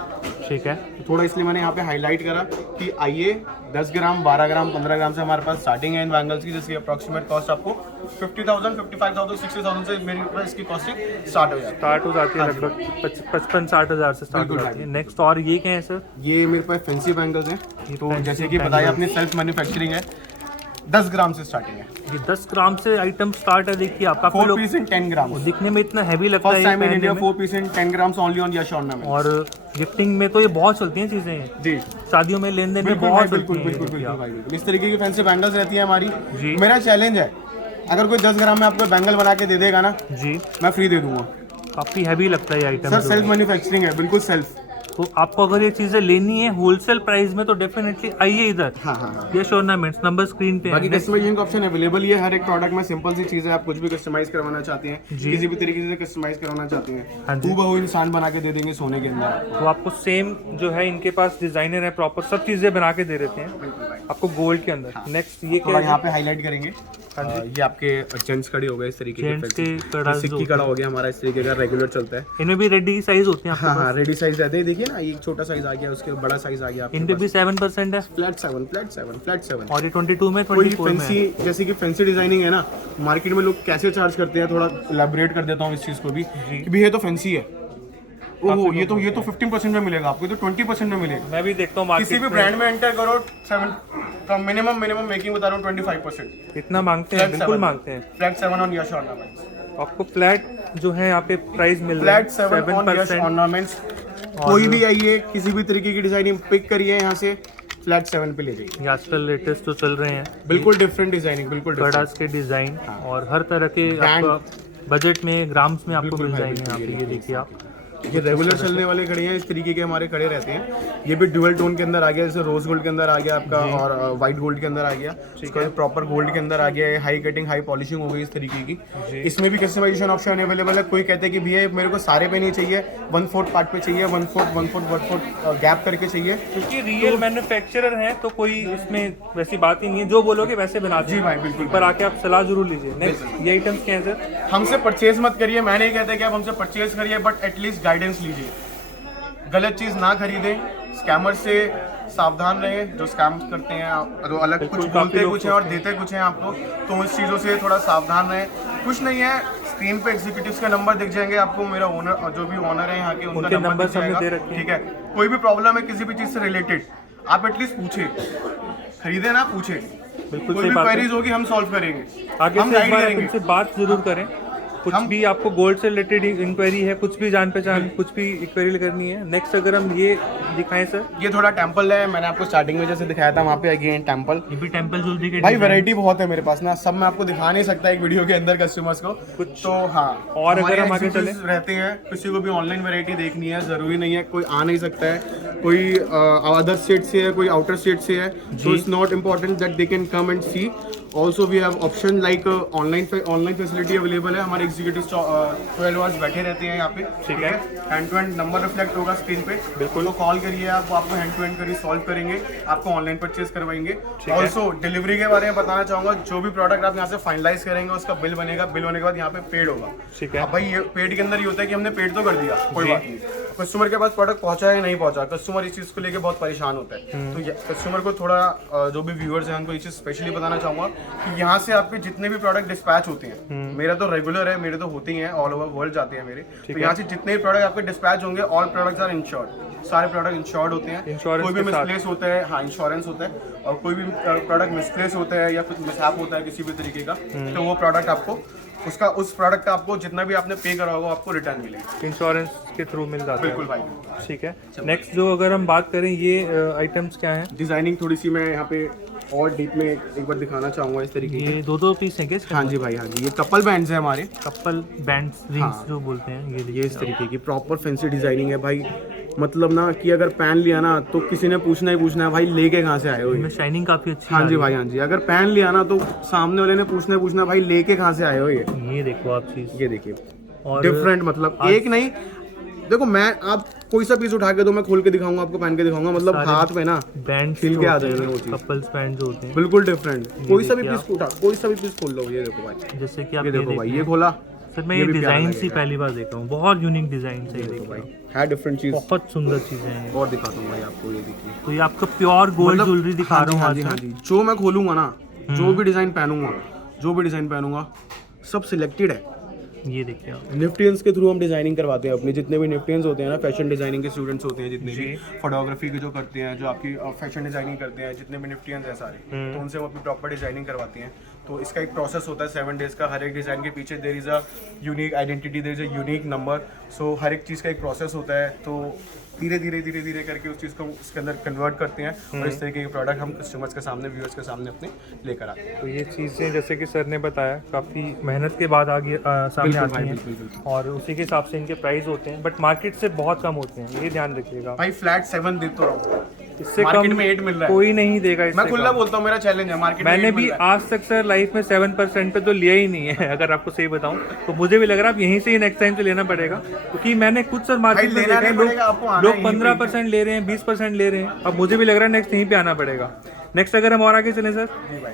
ठीक है। तो थोड़ा इसलिए मैंने यहाँ पे हाईलाइट करा कि आइए 10 ग्राम 12 ग्राम 15 ग्राम से हमारे पास स्टार्टिंग है इन बैंगल्स की, जिसकी अप्रॉक्सीमेट कॉस्ट आपको 50,000 55,000 60,000 से मेरी पास इसकी कॉस्टिंग स्टार्ट हो जाती है। स्टार्ट हो जाती है लगभग 55-60 हज़ार से स्टार्ट हो बिल्कुल जाती है। नेक्स्ट और ये क्या है सर? ये मेरे पास फैंसी बैंगल्स हैं, तो fancy जैसे कि बताया अपनी सेल्फ मैन्युफैक्चरिंग है, 10 ग्राम से स्टार्टिंग है, ये 10 ग्राम से आइटम स्टार्ट है। देखिए आप, काफी 4 लोग पीस इन 10 ग्राम, दिखने में इतना हैवी लगता है फर्स्ट ये टाइम इन पहनने इंडिया में, 4 piece in 10 gram only on Yash ornament. और गिफ्टिंग में तो ये बहुत चलती हैं चीजें, जी शादियों में लेन देन में बिल्कुल भाई, बहुत बिल्कुल चलती हैं। बिल्कुल ये देखिए बिल्कुल आप। भाई, बिल्कुल इस तरीके की फैंसी बैंगल्स रहती है हमारी। जी। मेरा चैलेंज है, अगर कोई 10 ग्राम में आपको बैंगल बना के दे देगा ना, जी, मैं फ्री दे दूंगा। काफी हैवी लगता है ये आइटम। सर सेल्फ मैन्युफैक्चरिंग है, बिल्कुल सेल्फ, तो आपको अगर ये चीजें लेनी है होलसेल प्राइस में तो डेफिनेटली आइए इधर। हाँ हाँ। ये ऑर्नामेंट्स नंबर स्क्रीन पे बाकी है। कस्टमाइजेशन का ऑप्शन अवेलेबल ही है हर एक प्रोडक्ट में। सिंपल सी चीज है, आप कुछ भी कस्टमाइज करवाना चाहते हैं, किसी भी तरीके से कस्टमाइज करवाना चाहते हाँ हैं, जी। हूबहू इंसान बना के दे देंगे सोने के अंदर। तो आपको सेम जो है इनके पास डिजाइनर है प्रॉपर सब चीजें बना के दे देते हैं आपको गोल्ड के अंदर। नेक्स्ट ये क्या थोड़ा है? यहाँ पे हाईलाइट करेंगे। ये आपके जेंट्स कड़े हो गए इस तरीके जेंट्स के के, कड़ा सिक्की कड़ा हो गया हमारा इस तरीके का रेगुलर चलता है। इनमें भी रेडी साइज होते हैं आपके हाँ पास? हाँ, रेडी साइज रहते हैं। देखिए ना, ये छोटा साइज आ गया, उसके बड़ा साइज आ गया आपके इन पे पास। भी 7% है फ्लैट 7 और ये 22 में कोई 24 में है। फैंसी, जैसे कि फैंसी डिजाइनिंग है ना, मार्केट में लोग कैसे चार्ज करते हैं, थोड़ा इलैबोरेट कर देता हूँ इस चीज को भी कि भी ये तो फैंसी है। ओहो, ये तो 15% में मिलेगा आपको, ये तो 20% में मिलेगा। मैं भी देखता हूँ किसी भी मार्केट ब्रांड में एंटर करो 7 मिनिमम मेकिंग बता रहा हूँ 25%। इतना मांगते हैं, बिल्कुल मांगते हैं। फ्लैट 7 ऑन यश ऑर्नामेंट्स, आपको फ्लैट जो है यहाँ पे प्राइस मिल रहा है फ्लैट 7 ऑन यश ऑर्नामेंट्स। कोई भी आइए, किसी भी तरीके की डिजाइनिंग पिक करिए यहाँ से, फ्लैट 7 पे ले जाइए। ये आजकल लेटेस्ट तो चल रहे हैं बिल्कुल डिफरेंट डिजाइनिंग, बिल्कुल different। कड़ास के डिजाइन और हर तरह के आपका बजट में ग्राम्स में आपको मिल जाएंगे यहाँ पे। ये देखिए आप, ये रेगुलर चलने वाले खड़े हैं, इस तरीके के हमारे खड़े रहते हैं। ये भी ड्यूअल टोन के अंदर आ गया, जैसे रोज गोल्ड के अंदर आ गया आपका और व्हाइट गोल्ड के अंदर आ गया, इसका प्रॉपर गोल्ड के अंदर आ गया है। हाई कटिंग, हाई पॉलिशिंग हो गई इस तरीके की। इसमें भी कस्टमाइजेशन ऑप्शन अवेलेबल है। कोई कहते हैं कि भैया मेरे को सारे पे नहीं चाहिए, 1/4 पार्ट पे चाहिए, 1/4 गैप करके चाहिए। क्योंकि रियल मैन्युफैक्चरर हैं तो कोई इसमें वैसी बात ही नहीं है, जो बोलोगे वैसे बना जी भाई, बिल्कुल। पर आके आप सलाह जरूर लीजिए। नेक्स्ट ये आइटम्स क्या है सर? हमसे परचेज मत करिए, मैं नहीं कहता कि आप हमसे परचेज करिए, बट एटलीस्ट गाइडेंस लीजिए। गलत चीज ना खरीदें, स्कैमर से सावधान रहें। जो स्कैम करते हैं, जो अलग कुछ बोलते कुछ हैं और देते कुछ हैं आपको, तो उस चीज़ों से थोड़ा सावधान रहें। कुछ नहीं है, स्क्रीन पे एग्जीक्यूटिव्स का नंबर दिख जाएंगे आपको, मेरा ओनर जो भी ओनर है यहाँ के, उनका नंबर दिख जाएगा। ठीक है, कोई भी प्रॉब्लम है किसी भी चीज़ से रिलेटेड, आप एटलीस्ट पूछे, खरीदे ना पूछे, बिल्कुल कोई सही भी बात है। क्वेरीज होगी हम सॉल्व करेंगे, आगे हम से एक गाइड बार करेंगे। उनसे बात जरूर करें। कुछ भी आपको गोल्ड से रिलेटेड इंक्वायरी है, कुछ भी जान पहचान, कुछ भी इंक्वायरी करनी है। नेक्स्ट अगर हम ये दिखाएं सर, ये थोड़ा टेम्पल है, मैंने आपको स्टार्टिंग में जैसे दिखाया था, वहाँ पे अगेन टेम्पल। ये भी टेम्पल ज्वेलरी के भाई design- वैरायटी बहुत है मेरे पास ना, सब मैं आपको दिखा नहीं सकता एक वीडियो के अंदर कस्टमर्स को कुछ तो। हाँ, और अगर हमारे हम आगे exhibitors चलें? रहते हैं, किसी को भी ऑनलाइन वैरायटी देखनी है, जरूरी नहीं है कोई आ नहीं सकता है, कोई अदर स्टेट से है, कोई आउटर स्टेट से है, so it's not important that they can come and see. Also we have option like online facility available है। हमारे एग्जीक्यूटिव 12 आवर्स बैठे रहते हैं यहाँ पे। ठीक है, hand to hand number reflect होगा स्क्रीन पे, बिल्कुल वो कॉल करिए आप, वो आपको हैंड टू हैंड करिए सॉल्व करेंगे, आपको ऑनलाइन परचेज करवाएंगे। ऑल्सो डिलीवरी के बारे में बताना चाहूंगा, जो भी प्रोडक्ट आप यहाँ से फाइनलाइज करेंगे उसका बिल बनेगा, बिल होने के बाद यहाँ पे पेड होगा। ठीक है। अब भाई ये पेड के अंदर ये होता है कि हमने पेड तो कर दिया, कोई बात नहीं, कस्टमर के पास प्रोडक्ट पहुंचा या नहीं पहुंचा, कस्टमर इस चीज को लेके बहुत परेशान होता है। तो कस्टमर को थोड़ा जो भी व्यूअर्स हैं उनको ये चीज स्पेशली बताना चाहूंगा कि यहाँ से आपके जितने भी प्रोडक्ट डिस्पैच होते हैं, मेरा तो रेगुलर है, मेरे तो होते ही हैं, ऑल ओवर वर्ल्ड जाते हैं मेरे, तो यहाँ से जितने भी प्रोडक्ट आपके डिस्पैच होंगे, ऑल प्रोडक्ट्स आर इंश्योर्ड, सारे प्रोडक्ट इंश्योर्ड होते हैं। Insurance कोई भी के साथ। मिसप्लेस होता है, हाँ इंश्योरेंस होता है, और कोई भी प्रोडक्ट मिसप्लेस होता है या कुछ मिसहैप होता है किसी भी तरीके का, तो वो प्रोडक्ट आपको उस प्रोडक्ट का आपको जितना भी आपने पे करा होगा आपको रिटर्न मिलेगा, इंश्योरेंस के थ्रू मिल जाता है। बिल्कुल भाई। ठीक है, नेक्स्ट जो अगर हम बात करें, ये आइटम्स क्या हैं? डिजाइनिंग थोड़ी सी मैं यहाँ पे और डीप में एक बार दिखाना चाहूंगा इस तरीके की। ये दो पीस हैं क्या इसके? हाँ जी भाई, हाँ जी, ये कपल बैंड्स है हमारे, कपल बैंड्स, रिंग्स जो बोलते हैं, ये इस तरीके की प्रॉपर फैंसी डिजाइनिंग है भाई। मतलब ना कि अगर पहन लिया ना तो किसी ने पूछना ही पूछना है भाई लेके कहाँ से आए हो ये। इनमें शाइनिंग काफी अच्छी हाँ आ जी रही भाई, हाँ जी, अगर पहन लिया ना तो सामने वाले ने पूछना भाई लेके कहाँ से आए हो ये। है। ये देखो आप चीज, ये देखिए और डिफरेंट, मतलब एक नहीं, देखो मैं आप कोई सा पीस उठा के दो, मैं खोल के दिखाऊंगा आपको, पहन के दिखाऊंगा, मतलब हाथ में ना बैंड खिल के आ जाएंगे वो चीज, कपल्स बैंड जो होते हैं, बिल्कुल डिफरेंट। कोई सा भी पीस उठा, कोई सा भी पीस खोल लो, ये देखो भाई, जैसे कि आप ये देखो देख भाई, रहे ये हैं। खोला सर मैं ये ये भी प्यारा डिजाइन ही लगेगा। पहली बार देख रहा हूँ, बहुत यूनिक डिजाइन है, ये देखो देखिए भाई, है डिफरेंट चीज, बहुत सुंदर चीजें हैं। और दिखाता हूँ भाई आपको, ये देखिए, तो ये आपका प्योर गोल्ड मतलब ज्वेलरी दिखा हाँ रहा हूँ हाँ आज जी, मैं। हाँ जी, जो मैं खोलूंगा ना, जो भी डिजाइन पहनूंगा, सब सिलेक्टेड है। ये देखिए आप, निफ्टियंस के थ्रू हम डिजाइनिंग करवाते हैं अपने, जितने भी निफ्टियंस होते हैं ना, फैशन डिजाइनिंग के स्टूडेंट्स होते हैं, जितने भी फोटोग्राफी के जो करते हैं, जो आपकी फैशन डिजाइनिंग करते हैं, जितने भी निफ्टियंस हैं सारे, तो उनसे हम अपनी प्रॉपर डिजाइनिंग करवाते हैं। तो इसका एक प्रोसेस होता है 7 डेज़ का। हर एक डिज़ाइन के पीछे there is a unique identity, there is a unique number. So हर एक चीज़ का एक प्रोसेस होता है। तो धीरे धीरे करके उस चीज़ को उसके अंदर कन्वर्ट करते हैं और इस तरीके के प्रोडक्ट हम कस्टमर्स के सामने, व्यूअर्स के सामने अपने लेकर आते हैं। तो ये चीज़ें जैसे कि सर ने बताया काफ़ी मेहनत के बाद आगे सामने बिल्कुल आती भाई, हैं बिल्कुल। और उसी के हिसाब से इनके प्राइस होते हैं, बट मार्केट से बहुत कम होते हैं, ये ध्यान रखिएगा। भाई फ्लैट 7 दे तो रहा हूँ, इससे मार्केट कम में 8 मिल रहा है। कोई नहीं देगा इससे मैं खुला कम। बोलता हूँ, मेरा चैलेंज है, मार्केट में मैंने 8 भी मिल रहा है। आज तक सर लाइफ में 7% पे तो लिया ही नहीं है, अगर आपको सही बताऊं तो मुझे भी लग रहा है अब यहीं से ही नेक्स्ट टाइम से लेना पड़ेगा, क्योंकि मैंने कुछ सर मार्केट में लेना देखा है नहीं पड़ेगा, आपको आना लोग है यहीं पे। 15% ले रहे हैं, 20% ले रहे हैं। अब मुझे भी लग रहा है नेक्स्ट यहीं पे आना पड़ेगा। नेक्स्ट अगर हम और आगे चलें सर। जी भाई,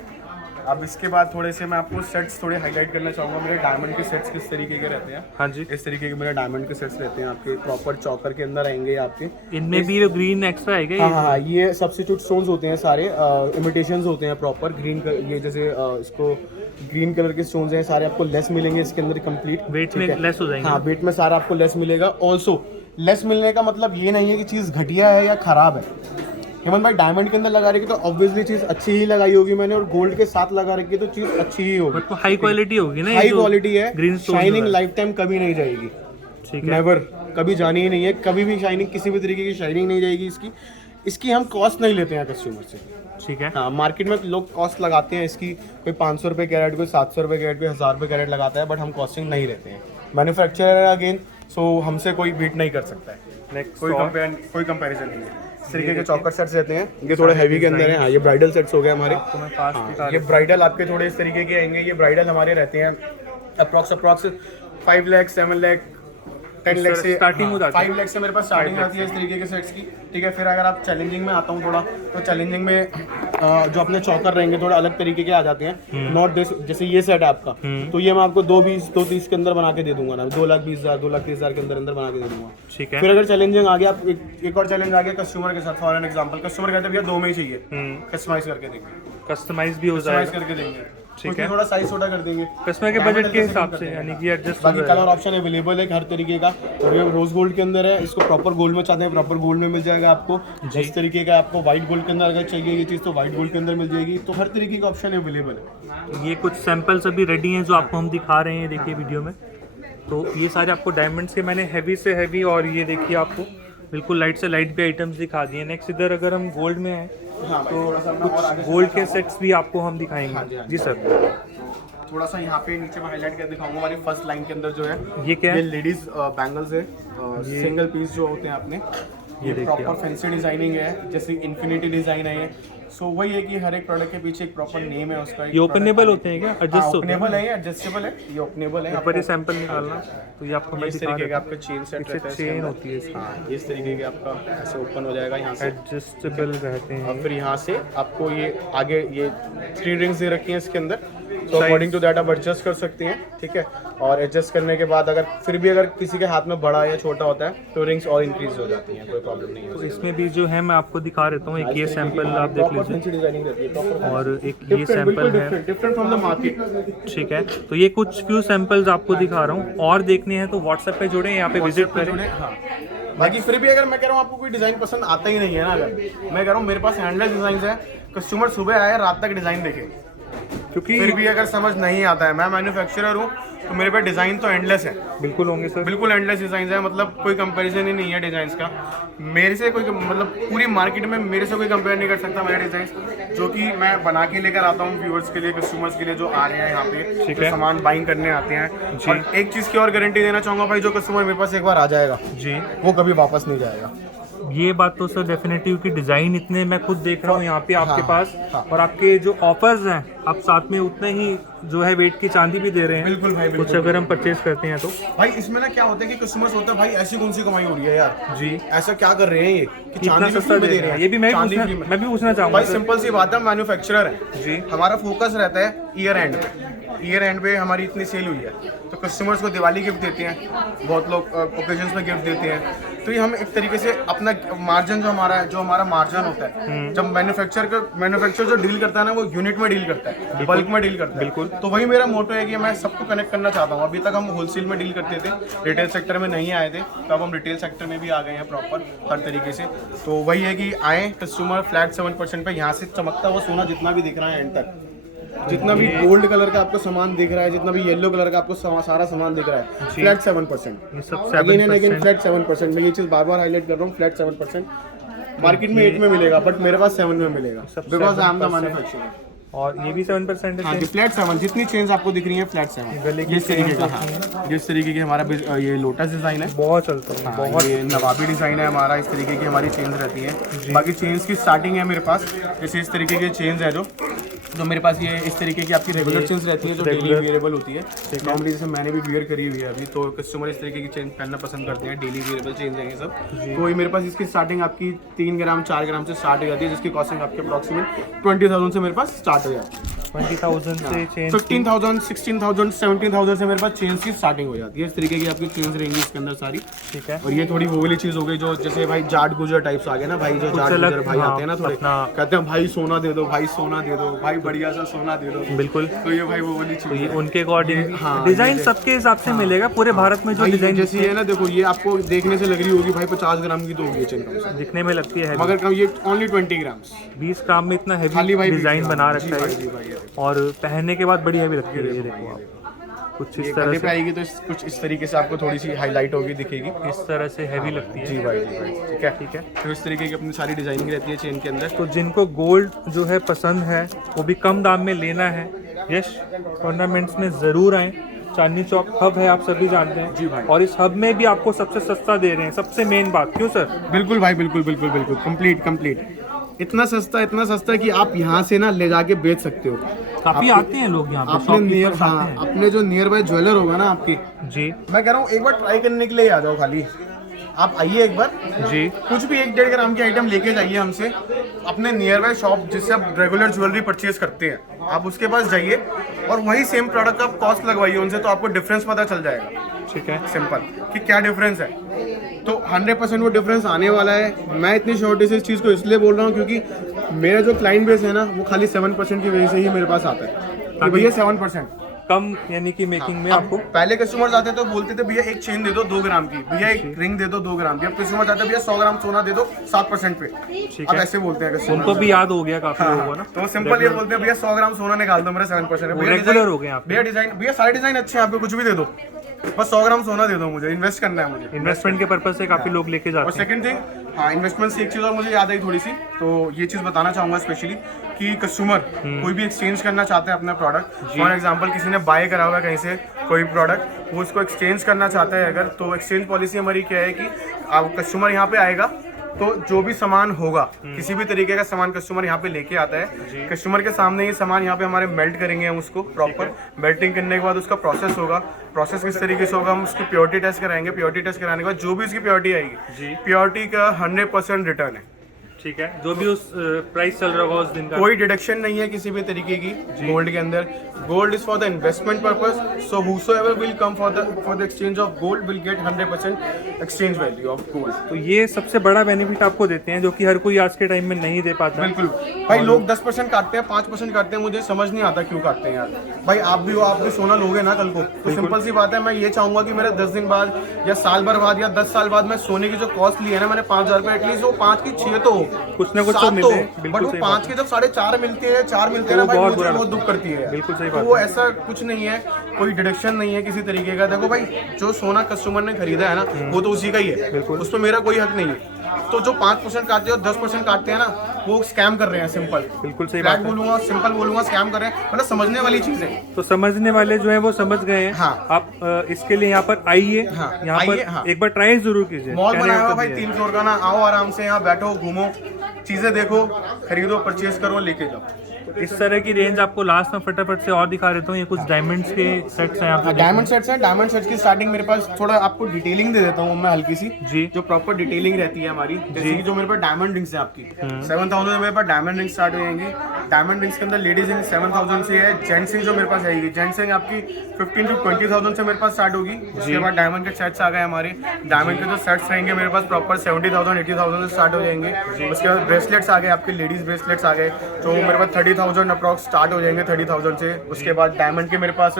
अब इसके बाद थोड़े से मैं आपको सेट्स थोड़े हाईलाइट करना चाहूँगा। मेरे डायमंड के सेट्स किस तरीके के रहते हैं। हाँ जी, इस तरीके के मेरे डायमंड के सेट्स रहते हैं आपके, प्रॉपर चौकर के अंदर आएंगे आपके। इनमें भी वो ग्रीन एक्स्ट्रा है क्या? हाँ, ये सब्स्टिट्यूट स्टोन्स होते हैं सारे, इमिटेशंस होते हैं प्रॉपर ग्रीन। ये जैसे इसको ग्रीन कलर के स्टोन्स हैं सारे, आपको लेस मिलेंगे इसके अंदर कंप्लीट। वेट में लेस हो जाएंगे। हाँ, वेट में सारा आपको लेस मिलेगा। ऑल्सो लेस मिलने का मतलब ये नहीं है कि चीज़ घटिया है या ख़राब है। हेमंत भाई डायमंड के अंदर लगा रखी तो ऑब्वियसली चीज़ अच्छी ही लगाई होगी मैंने, और गोल्ड के साथ लगा रखी है तो चीज़ अच्छी ही होगी। बट वो हाई क्वालिटी होगी ना, हाई क्वालिटी है, ग्रीन शाइनिंग लाइफ टाइम कभी नहीं जाएगी। ठीक है, नेवर, कभी जानी ही नहीं है, कभी भी शाइनिंग, किसी भी तरीके की शाइनिंग नहीं जाएगी इसकी। इसकी हम कॉस्ट नहीं लेते हैं कस्टमर से। ठीक है। हाँ, मार्केट में लोग कॉस्ट लगाते हैं इसकी, कोई 500 रुपये कैरेट, कोई 700 रुपये कैरेट, कोई 1000 रुपये कैरेट लगाता है, बट हम कॉस्टिंग नहीं लेते हैं। मैन्युफैक्चरर अगेन, सो हमसे कोई बीट नहीं कर सकता है। नेक्स्ट कोई कंपैरिजन नहीं है। इस तरीके के चौकर सेट्स रहते हैं, ये थोड़े हैवी के अंदर हैं। हाँ, ये ब्राइडल सेट्स हो गए हमारे। तो मैं पास हाँ, ये ब्राइडल आपके थोड़े इस तरीके के आएंगे। ये ब्राइडल हमारे रहते हैं अप्रॉक्स 5 लाख, 7 लाख, 10 लाख से starting हो जाती है। 5 लाख से मेरे पास स्टार्टिंग आती है इस तरीके के सेट्स की। ठीक है, फिर अगर आप चैलेंजिंग में आता हूँ थोड़ा, तो चैलेंजिंग में जो अपने चौकर रहेंगे थोड़ा अलग तरीके के आ जाते हैं। नॉट दिस, जैसे ये सेट है आपका, तो ये मैं आपको 2.20-2.30 के अंदर बना के दे दूंगा ना, 2,20,000, 2,30,000 के अंदर बना के दे दूंगा। ठीक है। फिर अगर चैलेंजिंग आ गया, आप एक और चैलेंज आ गया कस्टमर के साथ। फॉर एन एग्जांपल, कस्टमर कहते हैं भैया 2 में ही चाहिए, कस्टमाइज करके देंगे, कस्टमाइज भी हो कस्टमाइज जाएगा। करके देंगे। ठीक है। थोड़ा साइज छोटा कर देंगे कस्टमर के बजट के हिसाब से, यानी कि एडजस्ट हो बाकी जाएगा। कलर ऑप्शन अवेलेबल है हर तरीके का। और ये रोज गोल्ड के अंदर है, इसको प्रॉपर गोल्ड में चाहते हैं प्रॉपर गोल्ड में मिल जाएगा आपको। इस तरीके का आपको व्हाइट गोल्ड के अंदर अगर चाहिए ये चीज़, तो व्हाइट गोल्ड के अंदर मिल जाएगी। तो हर तरीके का ऑप्शन अवेलेबल है। ये कुछ सैंपल्स अभी रेडी हैं जो आपको हम दिखा रहे हैं, देखिए वीडियो में। तो ये सारे आपको डायमंड्स के मैंने हैवी से हैवी, और ये देखिए आपको बिल्कुल लाइट से लाइट भी आइटम्स दिखा दिए। नेक्स्ट इधर अगर हम गोल्ड में आए हाँ, तो कुछ गोल्ड के सेट्स भी आपको हम दिखाएंगे। जी सर। थोड़ा सा यहाँ पे नीचे में हाईलाइट कर दिखाऊंगा। हमारी फर्स्ट लाइन के अंदर जो है, ये क्या ये है? लेडीज बैंगल्स है, सिंगल पीस जो होते हैं अपने। ये देखिए प्रॉपर आप। फैंसी डिजाइनिंग है, जैसे इन्फिनिटी डिजाइन है ये। सो वही है कि हर एक प्रोडक्ट के पीछे एक प्रॉपर नेम है उसका। ये ओपनेबल होते हैं क्या? एडजस्ट होते हैं? ओपनेबल है, ये एडजस्टेबल है, ये ओपनेबल है। ऊपर ये सैंपल निकालना, तो ये आपको मैं इस दिखा तरीके का रहा आपका चेन सेट हूँ। रहता है, चेन होती है इसकी, हाँ, इस तरीके के आपका ऐसे ओपन हो जाएगा यहाँ से। एडजस्टेबल रहते हैं। और फिर यहाँ से आपको ये आगे ये 3 रिंग्स दे रखी हैं इसके अंदर, तो अकॉर्डिंग टू दैट आप एडजस्ट कर सकते हैं। ठीक है, और एडजस्ट करने के बाद अगर फिर भी अगर किसी के हाथ में बड़ा या छोटा होता है तो रिंग्स और इंक्रीज हो जाती हैं, कोई प्रॉब्लम नहीं है। तो इसमें भी जो है मैं आपको दिखा देता हूँ, एक ये सैंपल आप देख लीजिए, फैंसी डिजाइनिंग रहती है proper। और एक ये सैंपल है। Different from the market. ठीक है, तो ये कुछ फ्यू सैंपल्स आपको दिखा रहा हूँ, और देखने हैं तो व्हाट्सएप पे जुड़े, यहाँ पे विजिट करें। हाँ, बाकी फिर भी अगर मैं कह रहा हूँ आपको कोई डिजाइन पसंद आता ही नहीं है ना, अगर मैं कह रहा हूँ मेरे पास हैंडलेस डिजाइन है, कस्टमर सुबह आए रात तक डिजाइन देखे, क्योंकि फिर भी अगर समझ नहीं आता है, मैं मैन्युफैक्चरर हूँ तो मेरे पे डिज़ाइन तो एंडलेस है, बिल्कुल होंगे सर। बिल्कुल एंडलेस डिज़ाइन है, मतलब कोई कंपैरिजन ही नहीं है डिज़ाइंस का। मेरे से कोई मतलब पूरी मार्केट में मेरे से कोई कंपेयर नहीं कर सकता मेरे डिज़ाइन, जो कि मैं बना के लेकर आता हूँ व्यूअर्स के लिए, कस्टमर्स के लिए जो आ रहे हैं यहाँ पे, जो सामान बाइंग करने आते हैं। और एक चीज़ की और गारंटी देना चाहूँगा भाई, जो कस्टमर मेरे पास एक बार आ जाएगा जी, वो कभी वापस नहीं जाएगा। ये बात तो सर डेफिनेटिव की डिज़ाइन इतने मैं खुद देख रहा हूँ यहाँ पे आपके पास, और आपके जो ऑफर्स हैं आप साथ में उतने ही जो है वेट की चांदी भी दे रहे हैं। बिल्कुल भाई, कुछ अगर हम परचेज करते हैं तो भाई इसमें ना क्या होता है कि कस्टमर्स होता है भाई ऐसी कौन सी कमाई हो रही है यार जी, ऐसा क्या कर रहे हैं ये कि इतना चांदी सस्ता दे रहे हैं। ये भी मैं भी पूछना चाहूँगा भाई। सिंपल सी बात है, मैन्युफैक्चरर है जी, हमारा फोकस रहता है ईयर एंड पे हमारी इतनी सेल हुई है तो कस्टमर्स को दिवाली गिफ्ट देते हैं, बहुत लोग ओकेजन्स में गिफ्ट देते हैं, तो ये हम एक तरीके से अपना मार्जिन जो हमारा मार्जिन होता है, जब मैन्युफैक्चर जो डील करता है ना वो यूनिट में डील करता है, बल्क में डील करता है। बिल्कुल, तो वही मेरा मोटो है कि मैं सबको कनेक्ट करना चाहता हूँ। अभी तक हम होलसेल में डील करते थे, रिटेल सेक्टर में नहीं आए थे, तो अब हम रिटेल सेक्टर में भी आ गए हैं प्रॉपर हर तरीके से। तो वही है कि आए कस्टमर फ्लैट 7% पे, यहाँ से चमकता हुआ सोना जितना भी दिख रहा है एंड तक, जितना भी गोल्ड कलर का आपको सामान दिख रहा है, जितना भी येलो कलर का आपको सारा सामान दिख रहा है, फ्लैट 7%। ये सब अगेन एंड अगेन 7%। फ्लैट 7%। मैं ये चीज़ बार बार हाईलाइट कर रहा हूँ, फ्लैट 7%। मार्केट में 8 में मिलेगा, बट मेरे पास 7 में मिलेगा, because I am the manufacturer. और ये भी 7% हाँ है। जी, फ्लैट 7। जितनी चेन्स आपको दिख रही है फ्लैट 7। गले की जिस तरीके का, chains हाँ, जिस तरीके की हमारा ये लोटस डिजाइन है, बहुत चलता है, हाँ, बहुत। ये नवाबी डिजाइन है हमारा। इस तरीके की हमारी चेन्स रहती हैं। बाकी चेन्स की स्टार्टिंग है मेरे पास, जैसे इस तरीके के चेन्स है जो मेरे पास ये इस तरीके की आपकी रेगुलर चेन्स रहती है, जो डेली वेयरेबल होती है। नॉर्मली जैसे मैंने भी वेयर करी हुई है अभी, तो कस्टमर इस तरीके की चेन पहनना पसंद करते हैं। डेली वेयरेबल चेन्स हैं ये सब। तो ये मेरे पास इसकी स्टार्टिंग आपकी 3 ग्राम 4 ग्राम से स्टार्ट हो जाती है, जिसकी कॉस्टिंग आपके अप्रॉक्सीमेट 20,000 से मेरे पास स्टार्ट हो जाती है। 20,000 से चेन 15,000, 16,000, 17,000 से मेरे पास चेन्स की स्टार्टिंग हो जाती है। इस तरीके की आपकी चेन्स रहेंगी इसके अंदर सारी। ठीक है। और ये थोड़ी वो वाली चीज हो गई जो जैसे भाई जाट गुजर टाइप्स आ गए ना भाई, जो जाट गुजर भाई आते हैं ना थोड़े, कहते हैं भाई सोना दे दो, भाई सोना दे दो, भाई बढ़िया सा सोना दे दो। बिल्कुल। तो ये भाई वो वाली चीज है। उनके अकॉर्डिंग हाँ, डिजाइन सबके हिसाब से मिलेगा पूरे भारत में। जो भाई डिजाइन जैसे ये ना देखो, ये आपको देखने से लग रही होगी भाई 50 ग्राम की तो होगी ये चेन कम से, दिखने में लगती है, मगर कम ये ओनली 20 ग्राम्स। 20 ग्राम में इतना खाली हैवी भाई डिजाइन 20 बना ग्राम। रखा जी है, भाई। और पहनने के बाद बड़ी हैवी लगती है। ये देखो आप, कुछ इस ये तरह गले पे से, आएगी तो कुछ इस तरीके से आपको थोड़ी सी हाईलाइट होगी, दिखेगी। इस तरह से हैवी लगती है। जी भाई, जी भाई, ठीक है ठीक है। तो इस तरीके की अपनी सारी डिजाइनिंग रहती है चेन के अंदर। तो जिनको गोल्ड जो है पसंद है, वो भी कम दाम में लेना है, यश ऑर्नामेंट्स में ज़रूर आएँ। चांदनी चौक हब है, आप सभी जानते हैं। जी भाई। और इस हब में भी आपको सबसे सस्ता दे रहे हैं, सबसे मेन बात। क्यों सर? बिल्कुल भाई, बिल्कुल बिल्कुल बिल्कुल, कंप्लीट। इतना सस्ता कि आप यहाँ से ना ले जाके बेच सकते हो। काफी आते हैं लोग यहाँ पे, अपने नियर, shopkeepers आते हाँ, हैं। अपने जो नियर बाय ज्वेलर होगा ना आपकी, जी मैं कह रहा हूँ एक बार ट्राई करने के लिए आ जाओ। खाली आप आइए एक बार, जी, कुछ भी 1-1.5 ग्राम की आइटम लेके जाइए हमसे, अपने नियर बाय शॉप जिससे आप रेगुलर ज्वेलरी परचेज करते हैं, आप उसके पास जाइए और वही सेम प्रोडक्ट आप कॉस्ट लगवाइए उनसे, तो आपको डिफरेंस पता चल जाएगा। ठीक है। सिंपल कि क्या डिफरेंस है, तो 100% वो डिफरेंस आने वाला है। मैं इतनी श्योरिटी से इस चीज़ को इसलिए बोल रहा हूँ क्योंकि मेरा जो क्लाइंट बेस है ना, वो खाली 7% की वजह से ही मेरे पास आता है कि भैया 7% कम, यानी कि मेकिंग में अब आपको पहले कस्टमर्स आते तो बोलते थे भैया एक चेन दे दो 2 ग्राम की, भैया एक रिंग दे दो 2 ग्राम की। अब कस्टमर आते भैया 100 ग्राम सोना दे दो 7% पे। ठीक अब है, ऐसे बोलते हैं कस्टमर। उनको भी याद हो गया काफी लोगों को ना, तो सिंपल ये बोलते हैं भैया 100 ग्राम सोना निकाल दो, मेरा 7% है। भैया रेगुलर डिजाइन- हो गए आप। भैया डिजाइन, भैया सारे डिजाइन अच्छे हैं, आपको कुछ भी दे दो, बस 100 ग्राम सोना दे दो, मुझे इन्वेस्ट करना है मुझे। इन्वेस्टमेंट के पर्पज से काफी लोग लेके और जाते हैं। सेकंड थिंग, हाँ, इन्वेस्टमेंट से एक चीज़ और मुझे याद आई थोड़ी सी, तो ये चीज़ बताना चाहूँगा स्पेशली कि कस्टमर कोई भी एक्सचेंज करना चाहते हैं अपना प्रोडक्ट, फॉर एग्जांपल किसी ने बाय करा हुआ है कहीं से कोई प्रोडक्ट, वो उसको एक्सचेंज करना चाहता है अगर, तो एक्सचेंज पॉलिसी हमारी क्या है कि आप कस्टमर यहाँ पे आएगा तो जो भी सामान होगा, किसी भी तरीके का सामान कस्टमर यहाँ पे लेके आता है, कस्टमर के सामने ही सामान यहाँ पे हमारे मेल्ट करेंगे हम उसको प्रॉपर। मेल्टिंग करने के बाद उसका प्रोसेस होगा। प्रोसेस किस तरीके से होगा, हम उसकी प्योरिटी टेस्ट कराएंगे। प्योरिटी टेस्ट कराने के बाद जो भी उसकी प्योरिटी आएगी, प्योरिटी का 100% रिटर्न है। ठीक है, जो भी उस प्राइस चल रहा होगा उस दिन का, कोई डिडक्शन नहीं है किसी भी तरीके की गोल्ड के अंदर। Gold is for the investment purpose, so whosoever will come for the exchange of gold will get 100% exchange value of gold. तो ये सबसे बड़ा बेनिफिट आपको देते हैं, जो कि हर कोई आज के टाइम में नहीं दे पाता। बिल्कुल भाई, लोग 10% काटते हैं, 5% काटते हैं, मुझे समझ नहीं आता क्यों काटते हैं यार। भाई आप भी हो, आप भी सोना लोगे ना कल को, तो सिंपल सी बात है, मैं ये चाहूंगा कि मेरे 10 दिन बाद या साल भर बाद या 10 साल बाद मैं सोने की जो कॉस्ट ली है ना मैंने 5,000 रुपये, एटलीस्ट वो 5 की 6 तो हो, कुछ ना कुछ तो 7 मिले। बट बिल्कुल वो सही 5 बात के जब 4.5 मिलते हैं, 4 मिलते हैं ना वो भाई, बहुत मुझे बुरा बहुत लगता दुख करती है। बिल्कुल सही तो बात वो है। ऐसा कुछ नहीं है, कोई डिडक्शन नहीं है किसी तरीके का। देखो भाई, जो सोना कस्टमर ने खरीदा है ना, वो तो उसी का ही है, उस पर मेरा कोई हक नहीं है। तो जो 5% काटते हैं और 10% काटते हैं ना, वो स्कैम कर रहे हैं। सिंपल, बिल्कुल सही फ्लैट बात है। बोलूंगा, सिंपल बोलूंगा, स्कैम कर रहे हैं। मतलब समझने वाली चीज है। तो समझने वाले जो है वो समझ गए हैं। हाँ। आप इसके लिए यहाँ पर आइए, हाँ, यहाँ आइए, पर हाँ। एक बार ट्राई जरूर कीजिए। मॉल कहने बनाया का हुआ मतलब भाई ये है। 3 फ्लोर का ना, आओ आराम से यहाँ बैठो, घूमो, चीजें देखो, खरीदो, परचेज करो, लेके जाओ। इस तरह की रेंज आपको लास्ट में फटाफट से और दिखा देता हूँ। ये कुछ डायमंड्स के सेट्स हैं यहाँ पे। डायमंड सेट्स हैं। डायमंड सेट्स की स्टार्टिंग मेरे पास, थोड़ा आपको डिटेलिंग दे देता हूँ मैं हल्की सी, जी। जो प्रॉपर डिटेलिंग रहती है हमारी। जैसे कि जो मेरे पास डायमंड रिंग्स है आपकी 7,000 में मेरे पास डायमंड रिंग्स स्टार्ट हो जाएंगी। डायमंड रिंग्स के अंदर लेडीज रिंग 7,000 से है। जेंट्स रिंग जो मेरे पास आएगी, जेंट्स रिंग आपकी 15 to 20,000 से मेरे पास स्टार्ट होगी। उसके बाद डायमंड के सेट्स आ गए हमारे। डायमंड के जो सेट्स रहेंगे मेरे पास प्रॉपर 70,000 80,000 से स्टार्ट हो जाएंगे। उसके बाद ब्रेसलेट्स आ गए आपके, लेडीज ब्रेसलेट्स आ गए, जो मेरे पास 30,000 अप्रॉक्स स्टार्ट हो जाएंगे 30,000 से। उसके बाद डायमंड के मेरे पास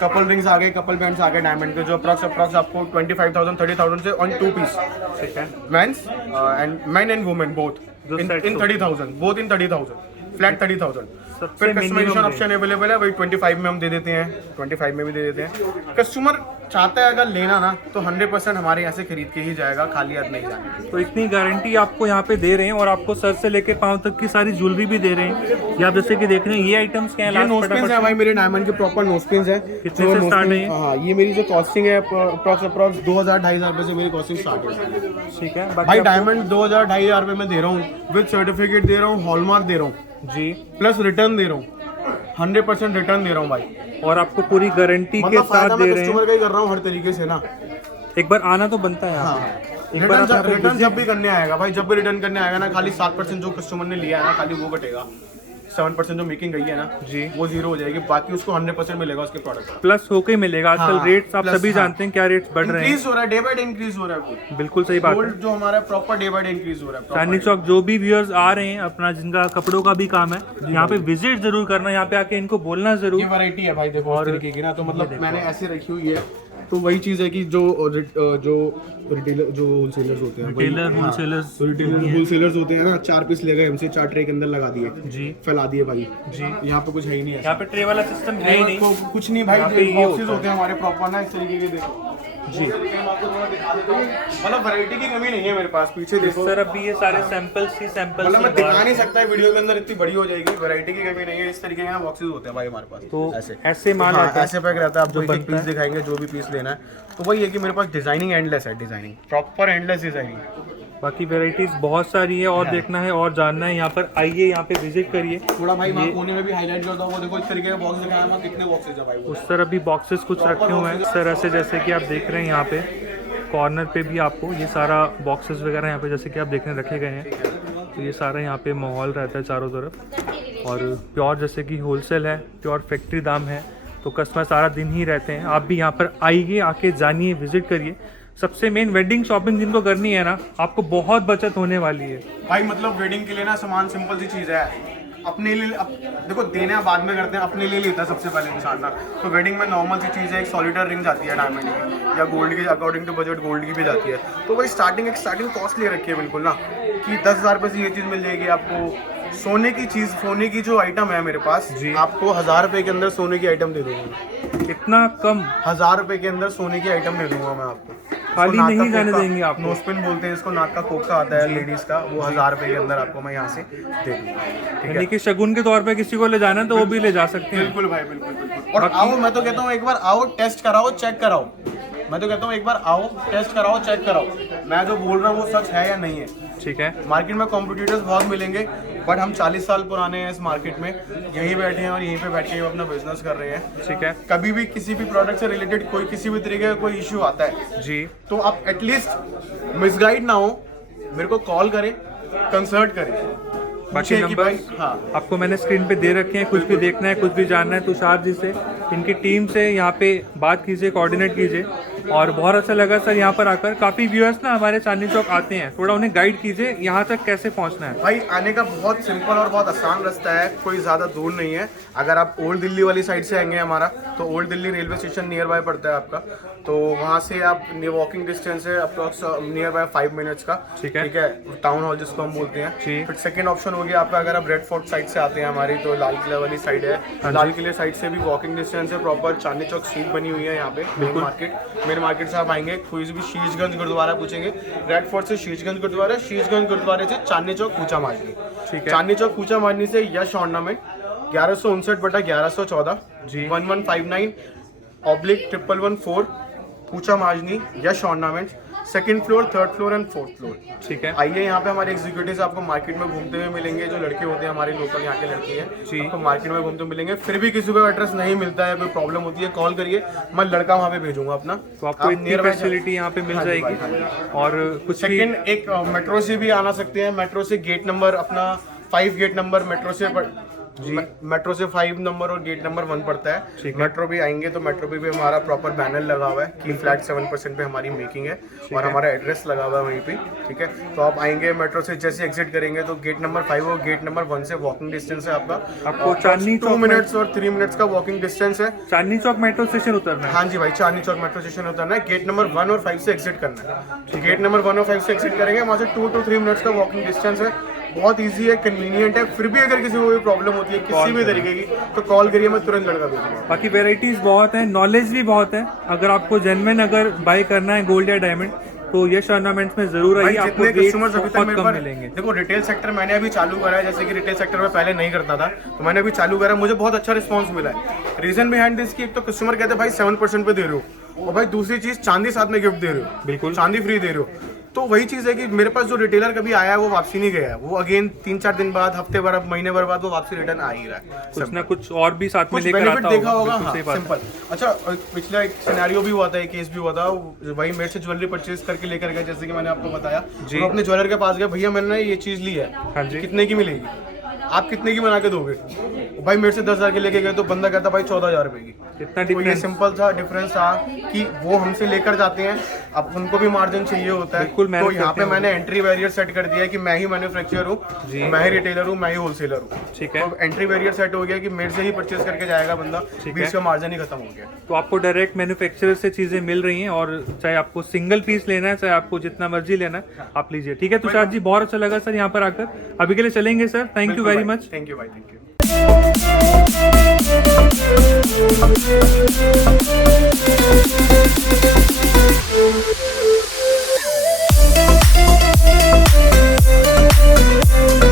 कपल रिंग्स आ गए, कपल बैंड्स आ गए डायमंड के, जो अप्रॉक्स आपको 25,000 30,000 से ऑन 2 पीस। ठीक है। Men's and men and women both in 30,000, both in 30,000। Flat 30,000। सबसे फिर minimum customisation range। Option available है भाई, 25 में हम दे देते हैं, 25 में भी दे देते हैं। कस्टमर चाहता है अगर लेना ना तो 100% हमारे यहाँ से खरीद के ही जाएगा, खाली हाथ नहीं जाएगा। तो इतनी गारंटी आपको यहाँ पे दे रहे हैं और आपको सर से लेके पाँव तक की सारी ज्वेलरी भी दे रहे हैं। ये आप जैसे कि देख रहे हैं, ये आइटम्स क्या है? ये नोज पिन्स है भाई, मेरे डायमंड के प्रॉपर नोज पिन्स है। कितने से स्टार्ट है ये? हाँ, ये मेरी जो कॉस्टिंग है अप्रॉक्स 2,000-2,500 रुपए से मेरी कॉस्टिंग स्टार्ट है। ठीक है, भाई बाकी डायमंड 2,000-2,500 रुपए में दे रहा हूँ, विद सर्टिफिकेट दे रहा हूँ, हॉलमार्क दे रहा हूँ जी, प्लस रिटर्न दे रहा हूँ, 100% रिटर्न दे रहा हूँ भाई। और आपको पूरी गारंटी के मतलब साथ फायदा दे मैं रहे हैं। कस्टमर का ही कर रहा हूँ हर तरीके से ना। एक बार आना तो बनता है यहाँ हाँ, पे। एक बार आप रिटर्न जब भी करने आएगा भाई, जब भी रिटर्न करने आएगा ना, खाली 7% जो कस्टमर ने लिया है ना, खाली वो कटेगा। 7% जो मेकिंग गई है ना जी, वो जीरो हो जाएगी, बाकी उसको 100% मिलेगा उसके प्रोडक्ट। प्लस होके मिलेगा। आजकल हाँ, रेट्स आप plus, सभी हाँ। जानते हैं क्या रेट्स बढ़ रहे हैं। इंक्रीज हो रहा है, डे बाय डे इंक्रीज हो रहा है गोल्ड। बिल्कुल सही बात है। गोल्ड जो हमारा proper day by day increase हो रहा है। चांदनी चौक जो भी व्यूअर्स आ रहे हैं अपना, जिनका कपड़ों का भी काम है, यहाँ पे विजिट जरूर करना, यहाँ पे आके इनको बोलना ये जरूर। वैरायटी है भाई, देखो और तरीके की ना, तो मतलब मैंने ऐसे रखी हुई है, तो वही चीज है कि जो रिटेलर जो होलसेलर्स होते हैं, रिटेलर होलसेलर्स होलसेलर्स होते हैं ना, 4 पीस ले गए हमसे, 4 ट्रे के अंदर लगा दिए जी फैला दिए भाई जी। यहाँ पे कुछ है ही नहीं यहाँ पे ट्रे वाला सिस्टम है ही नहीं। तो कुछ नहीं भाई, यहाँ पे ये बॉक्सेस होता है। होते हैं हमारे प्रॉपर ना, इस तरीके के देखो जी। मतलब वैरायटी की कमी नहीं है मेरे पास, पीछे देखो सर अभी ये सारे सैंपल्स ही सैंपल्स मतलब मैं दिखा नहीं सकता है वीडियो के अंदर, इतनी बड़ी हो जाएगी। वैरायटी की कमी नहीं है, इस तरीके के ना बॉक्सेस होते हैं भाई हमारे पास। तो ऐसे ऐसे माल हाँ, आता है। ऐसे पैक रहता है, आपको एक बनता पीस है। दिखाएंगे जो भी पीस लेना है। तो वही है कि मेरे पास डिजाइनिंग एंडलेस है, डिजाइनिंग प्रॉपर एंडलेस डिजाइनिंग। बाकी वैरायटीज बहुत सारी है, और देखना है और जानना है, यहाँ पर आइए, यहाँ पे विजिट करिए। थोड़ा भाई वहाँ कोने में भी हाईलाइट करता हूँ, वो देखो इस तरीके का बॉक्स दिखाया मैं, कितने बॉक्सेस है भाई वो। उस तरह भी बॉक्सेस कुछ रखे हुए हैं सर, ऐसे जैसे कि आप देख रहे हैं यहाँ पे कॉर्नर पे भी आपको ये सारा बॉक्सेस वगैरह यहाँ पे जैसे कि आप देखने रखे गए हैं। तो ये सारा यहाँ पे माहौल रहता है चारों तरफ, और प्योर जैसे कि होलसेल है, प्योर फैक्ट्री दाम है, तो कस्टमर सारा दिन ही रहते हैं। आप भी यहाँ पर आइए, आके जानिए, विजिट करिए। सबसे मेन वेडिंग शॉपिंग जिनको करनी है ना, आपको बहुत बचत होने वाली है भाई। मतलब वेडिंग के लिए ना सामान सिंपल सी चीज़ है, अपने लिए देखो देना बाद में करते हैं, अपने लिए लेता है सबसे पहले इंसान ना। तो वेडिंग में नॉर्मल सी चीज़ है, एक सॉलिटर रिंग जाती है डायमंड की या गोल्ड की, अकॉर्डिंग टू बजट गोल्ड की भी जाती है। तो भाई स्टार्टिंग कॉस्ट ले रखी है बिल्कुल ना, कि 10,000 रुपये से ये चीज़ मिल जाएगी आपको। सोने की चीज़, सोने की जो आइटम है मेरे पास जी, आपको 1,000 रुपये के अंदर सोने की आइटम दे दूंगा। इतना कम? 1,000 रुपये के अंदर सोने की आइटम दे दूंगा मैं आपको। खाली इसको नाक नहीं का जाने कोका, देंगे आपको। नोस्पिन बोलते हैं इसको, नाक का कोका आता है लेडीज का, वो 1,000 रुपये के अंदर आपको मैं यहाँ से दे दूंगा। ठीक है, यानी कि शगुन के तौर पे किसी को ले जाना है तो वो भी ले जा सकते हैं। बिल्कुल भाई, बिल्कुल बिल्कुल। और आओ, मैं तो कहता हूँ एक बार आओ, टेस्ट कराओ, चेक कराओ। मैं तो कहता हूँ एक बार आओ, टेस्ट कराओ, चेक कराओ। मैं जो बोल रहा हूँ वो सच है या नहीं है। ठीक है, मार्केट में कॉम्पिटिटर्स बहुत मिलेंगे, बट हम 40 साल पुराने हैं इस मार्केट में, यहीं बैठे हैं और यहीं पे बैठ के अपना बिजनेस कर रहे हैं। ठीक है कभी भी किसी भी प्रोडक्ट से रिलेटेड कोई किसी भी तरीके का कोई इश्यू आता है जी, तो आप एटलीस्ट मिसगाइड ना हो, मेरे को कॉल करें, कंसल्ट करें। बाकी पूछें कि नंबर भाई, हाँ आपको मैंने स्क्रीन पे दे रखे हैं। कुछ भी देखना है, कुछ भी जानना है, तुषार जी से, इनकी टीम से यहाँ पे बात कीजिए, कोऑर्डिनेट कीजिए। और बहुत अच्छा लगा सर यहाँ पर आकर। काफ़ी व्यूअर्स ना हमारे चांदनी चौक आते हैं, थोड़ा उन्हें गाइड कीजिए यहाँ तक कैसे पहुँचना है। भाई आने का बहुत सिंपल और बहुत आसान रास्ता है, कोई ज़्यादा दूर नहीं है। अगर आप ओल्ड दिल्ली वाली साइड से आएंगे हमारा, तो old Delhi railway station near by पड़ता है आपका, तो वहाँ से आप वॉकिंग डिस्टेंस है अप्रॉक्स नियर बाय 5 मिनट्स का। ठीक है। ठीक है, टाउन हॉल जिसको हम बोलते हैं। जी। फिर सेकंड ऑप्शन हो गया आपका, अगर आप रेड फोर्ट साइड से आते हैं हमारी, तो लाल किला वाली साइड है। लाल किले साइड से भी वॉकिंग डिस्टेंस है, प्रॉपर चांदनी चौक सीट बनी हुई है यहाँ पे। मेन मार्केट से आप आएंगे, कोई भी शीशगंज गुरुद्वारा पूछेंगे, रेड फोर्ट से शीशगंज गुरुद्वारा, शीशगंज गुरुद्वारे से चांदनी चौक कूचा माजनी। ठीक है। चांदनी चौक कूचा माजनी से यश ऑर्नामेंट 1159/1114 जी। 1159/1114 Kucha Majni, Yash ornament, second floor, third floor and fourth floor. ठीक है, आइए, यहाँ पे हमारे एग्जीक्यूटिव आपको मार्केट में घूमते हुए मिलेंगे, जो लड़के होते हैं हमारे लोकल यहाँ के लड़के जी। हैं, आपको मार्केट में घूमते हुए मिलेंगे। फिर भी किसी को एड्रेस नहीं मिलता है, कोई प्रॉब्लम होती है, कॉल करिए, मैं लड़का वहाँ पे भेजूंगा अपना। तो आपको इतनी फैसिलिटी यहाँ पे मिल हाँ जी जाएगी। भाई, हाँ जी। और कुछ भी सेकंड, एक मेट्रो से भी आना सकते हैं। मेट्रो से गेट नंबर अपना 5 गेट नंबर मेट्रो से मेट्रो से 5 नंबर और गेट नंबर 1 पड़ता है। ठीक है। मेट्रो भी आएंगे तो मेट्रो पे भी हमारा प्रॉपर बैनर लगा हुआ है कि फ्लैट 7% पे हमारी मेकिंग है, और हमारा एड्रेस लगा हुआ है वहीं पे। ठीक है, तो आप आएंगे मेट्रो से, जैसे एग्जिट करेंगे तो गेट नंबर 5 और गेट नंबर 1 से वॉकिंग डिस्टेंस है आपका। आपको चांदनी 2 मिनट्स और 3 मिनट्स का वॉकिंग डिस्टेंस है। चांदनी चौक मेट्रो स्टेशन उतरना है। हाँ जी भाई, चांदनी चौक मेट्रो स्टेशन उतरना है, गेट नंबर 1 और 5 से एग्जिट करना है। गेट नंबर 1 और 5 से एग्जिट करेंगे, वहाँ से 2 to 3 मिनट्स का वॉकिंग डिस्टेंस है। बहुत इजी है, कन्वीनियंट है। फिर भी अगर किसी को कोई प्रॉब्लम होती है किसी भी तरीके की तो कॉल करिए, मैं तुरंत लड़का भेजूंगा। बाकी वेराइटीज बहुत हैं, नॉलेज भी बहुत है। अगर आपको जेन्युइन अगर बाय करना है गोल्ड या डायमंड तो यश ऑर्नामेंट्स में जरूर आइए, आपको जितने रेट कस्टमर्स अभी तक बहुत मेरे कम पास मिलेंगे। देखो रिटेल सेक्टर मैंने अभी चालू करा है, जैसे कि रिटेल सेक्टर में पहले नहीं करता था, तो मैंने अभी चालू करा, मुझे बहुत अच्छा रिस्पांस मिला है। रीजन बिहाइंड दिस कि एक तो कस्टमर कहते हैं भाई 7% पे दे रहे हो, और भाई दूसरी चीज चांदी साथ में गिफ्ट दे रहे हो, बिल्कुल चांदी फ्री दे रहे हो। तो वही चीज है कि मेरे पास जो रिटेलर कभी आया है वो वापसी नहीं गया है, वो अगेन 3-4 दिन बाद, हफ्ते भर, महीने भर बाद वो वापसी रिटर्न आ ही रहा है। कुछ ना कुछ और भी साथ में कुछ लेकर बेनिफिट आता देखा होगा, बिल्कुल हाँ, सही बात है। सिंपल। अच्छा पिछला एक सिनेरियो भी हुआ था, एक केस भी हुआ था, भाई मेरे से ज्वेलरी परचेज करके लेकर गए, जैसे कि मैंने आपको बताया, जी। वो अपने ज्वेलर के पास गए, भैया मैंने ये चीज ली है, हाँ जी। कितने की मिलेगी, आप कितने की बना के दोगे? भाई मेरे से 10,000 के लेके गए तो बंदा कहता भाई 14,000 रुपए की। इतना तो ये डिफरेंस, सिंपल सा डिफरेंस था कि वो हमसे लेकर जाते हैं, अब उनको भी मार्जिन चाहिए होता है। बिल्कुल, मेहनत तो यहाँ करते पे हैं मैंने एंट्री बैरियर सेट कर दिया है कि मैं ही मैन्युफैक्चरर हूँ, जी। मैं ही रिटेलर हूँ, मैं ही होलसेलर हूँ। ठीक है। तो एंट्री बैरियर सेट हो गया कि मेरे से ही परचेज करके जाएगा बंदा, ठीक बीच है। का मार्जिन ही खत्म हो गया। तो आपको डायरेक्ट मैन्युफैक्चरर से चीजें मिल रही हैं, और चाहे आपको सिंगल पीस लेना है, चाहे आपको जितना मर्जी लेना है आप लीजिए। ठीक है तुषार जी, बहुत अच्छा लगा सर यहाँ पर आकर। अभी के लिए चलेंगे sir, thank you very much. Thank you भाई, थैंक यू।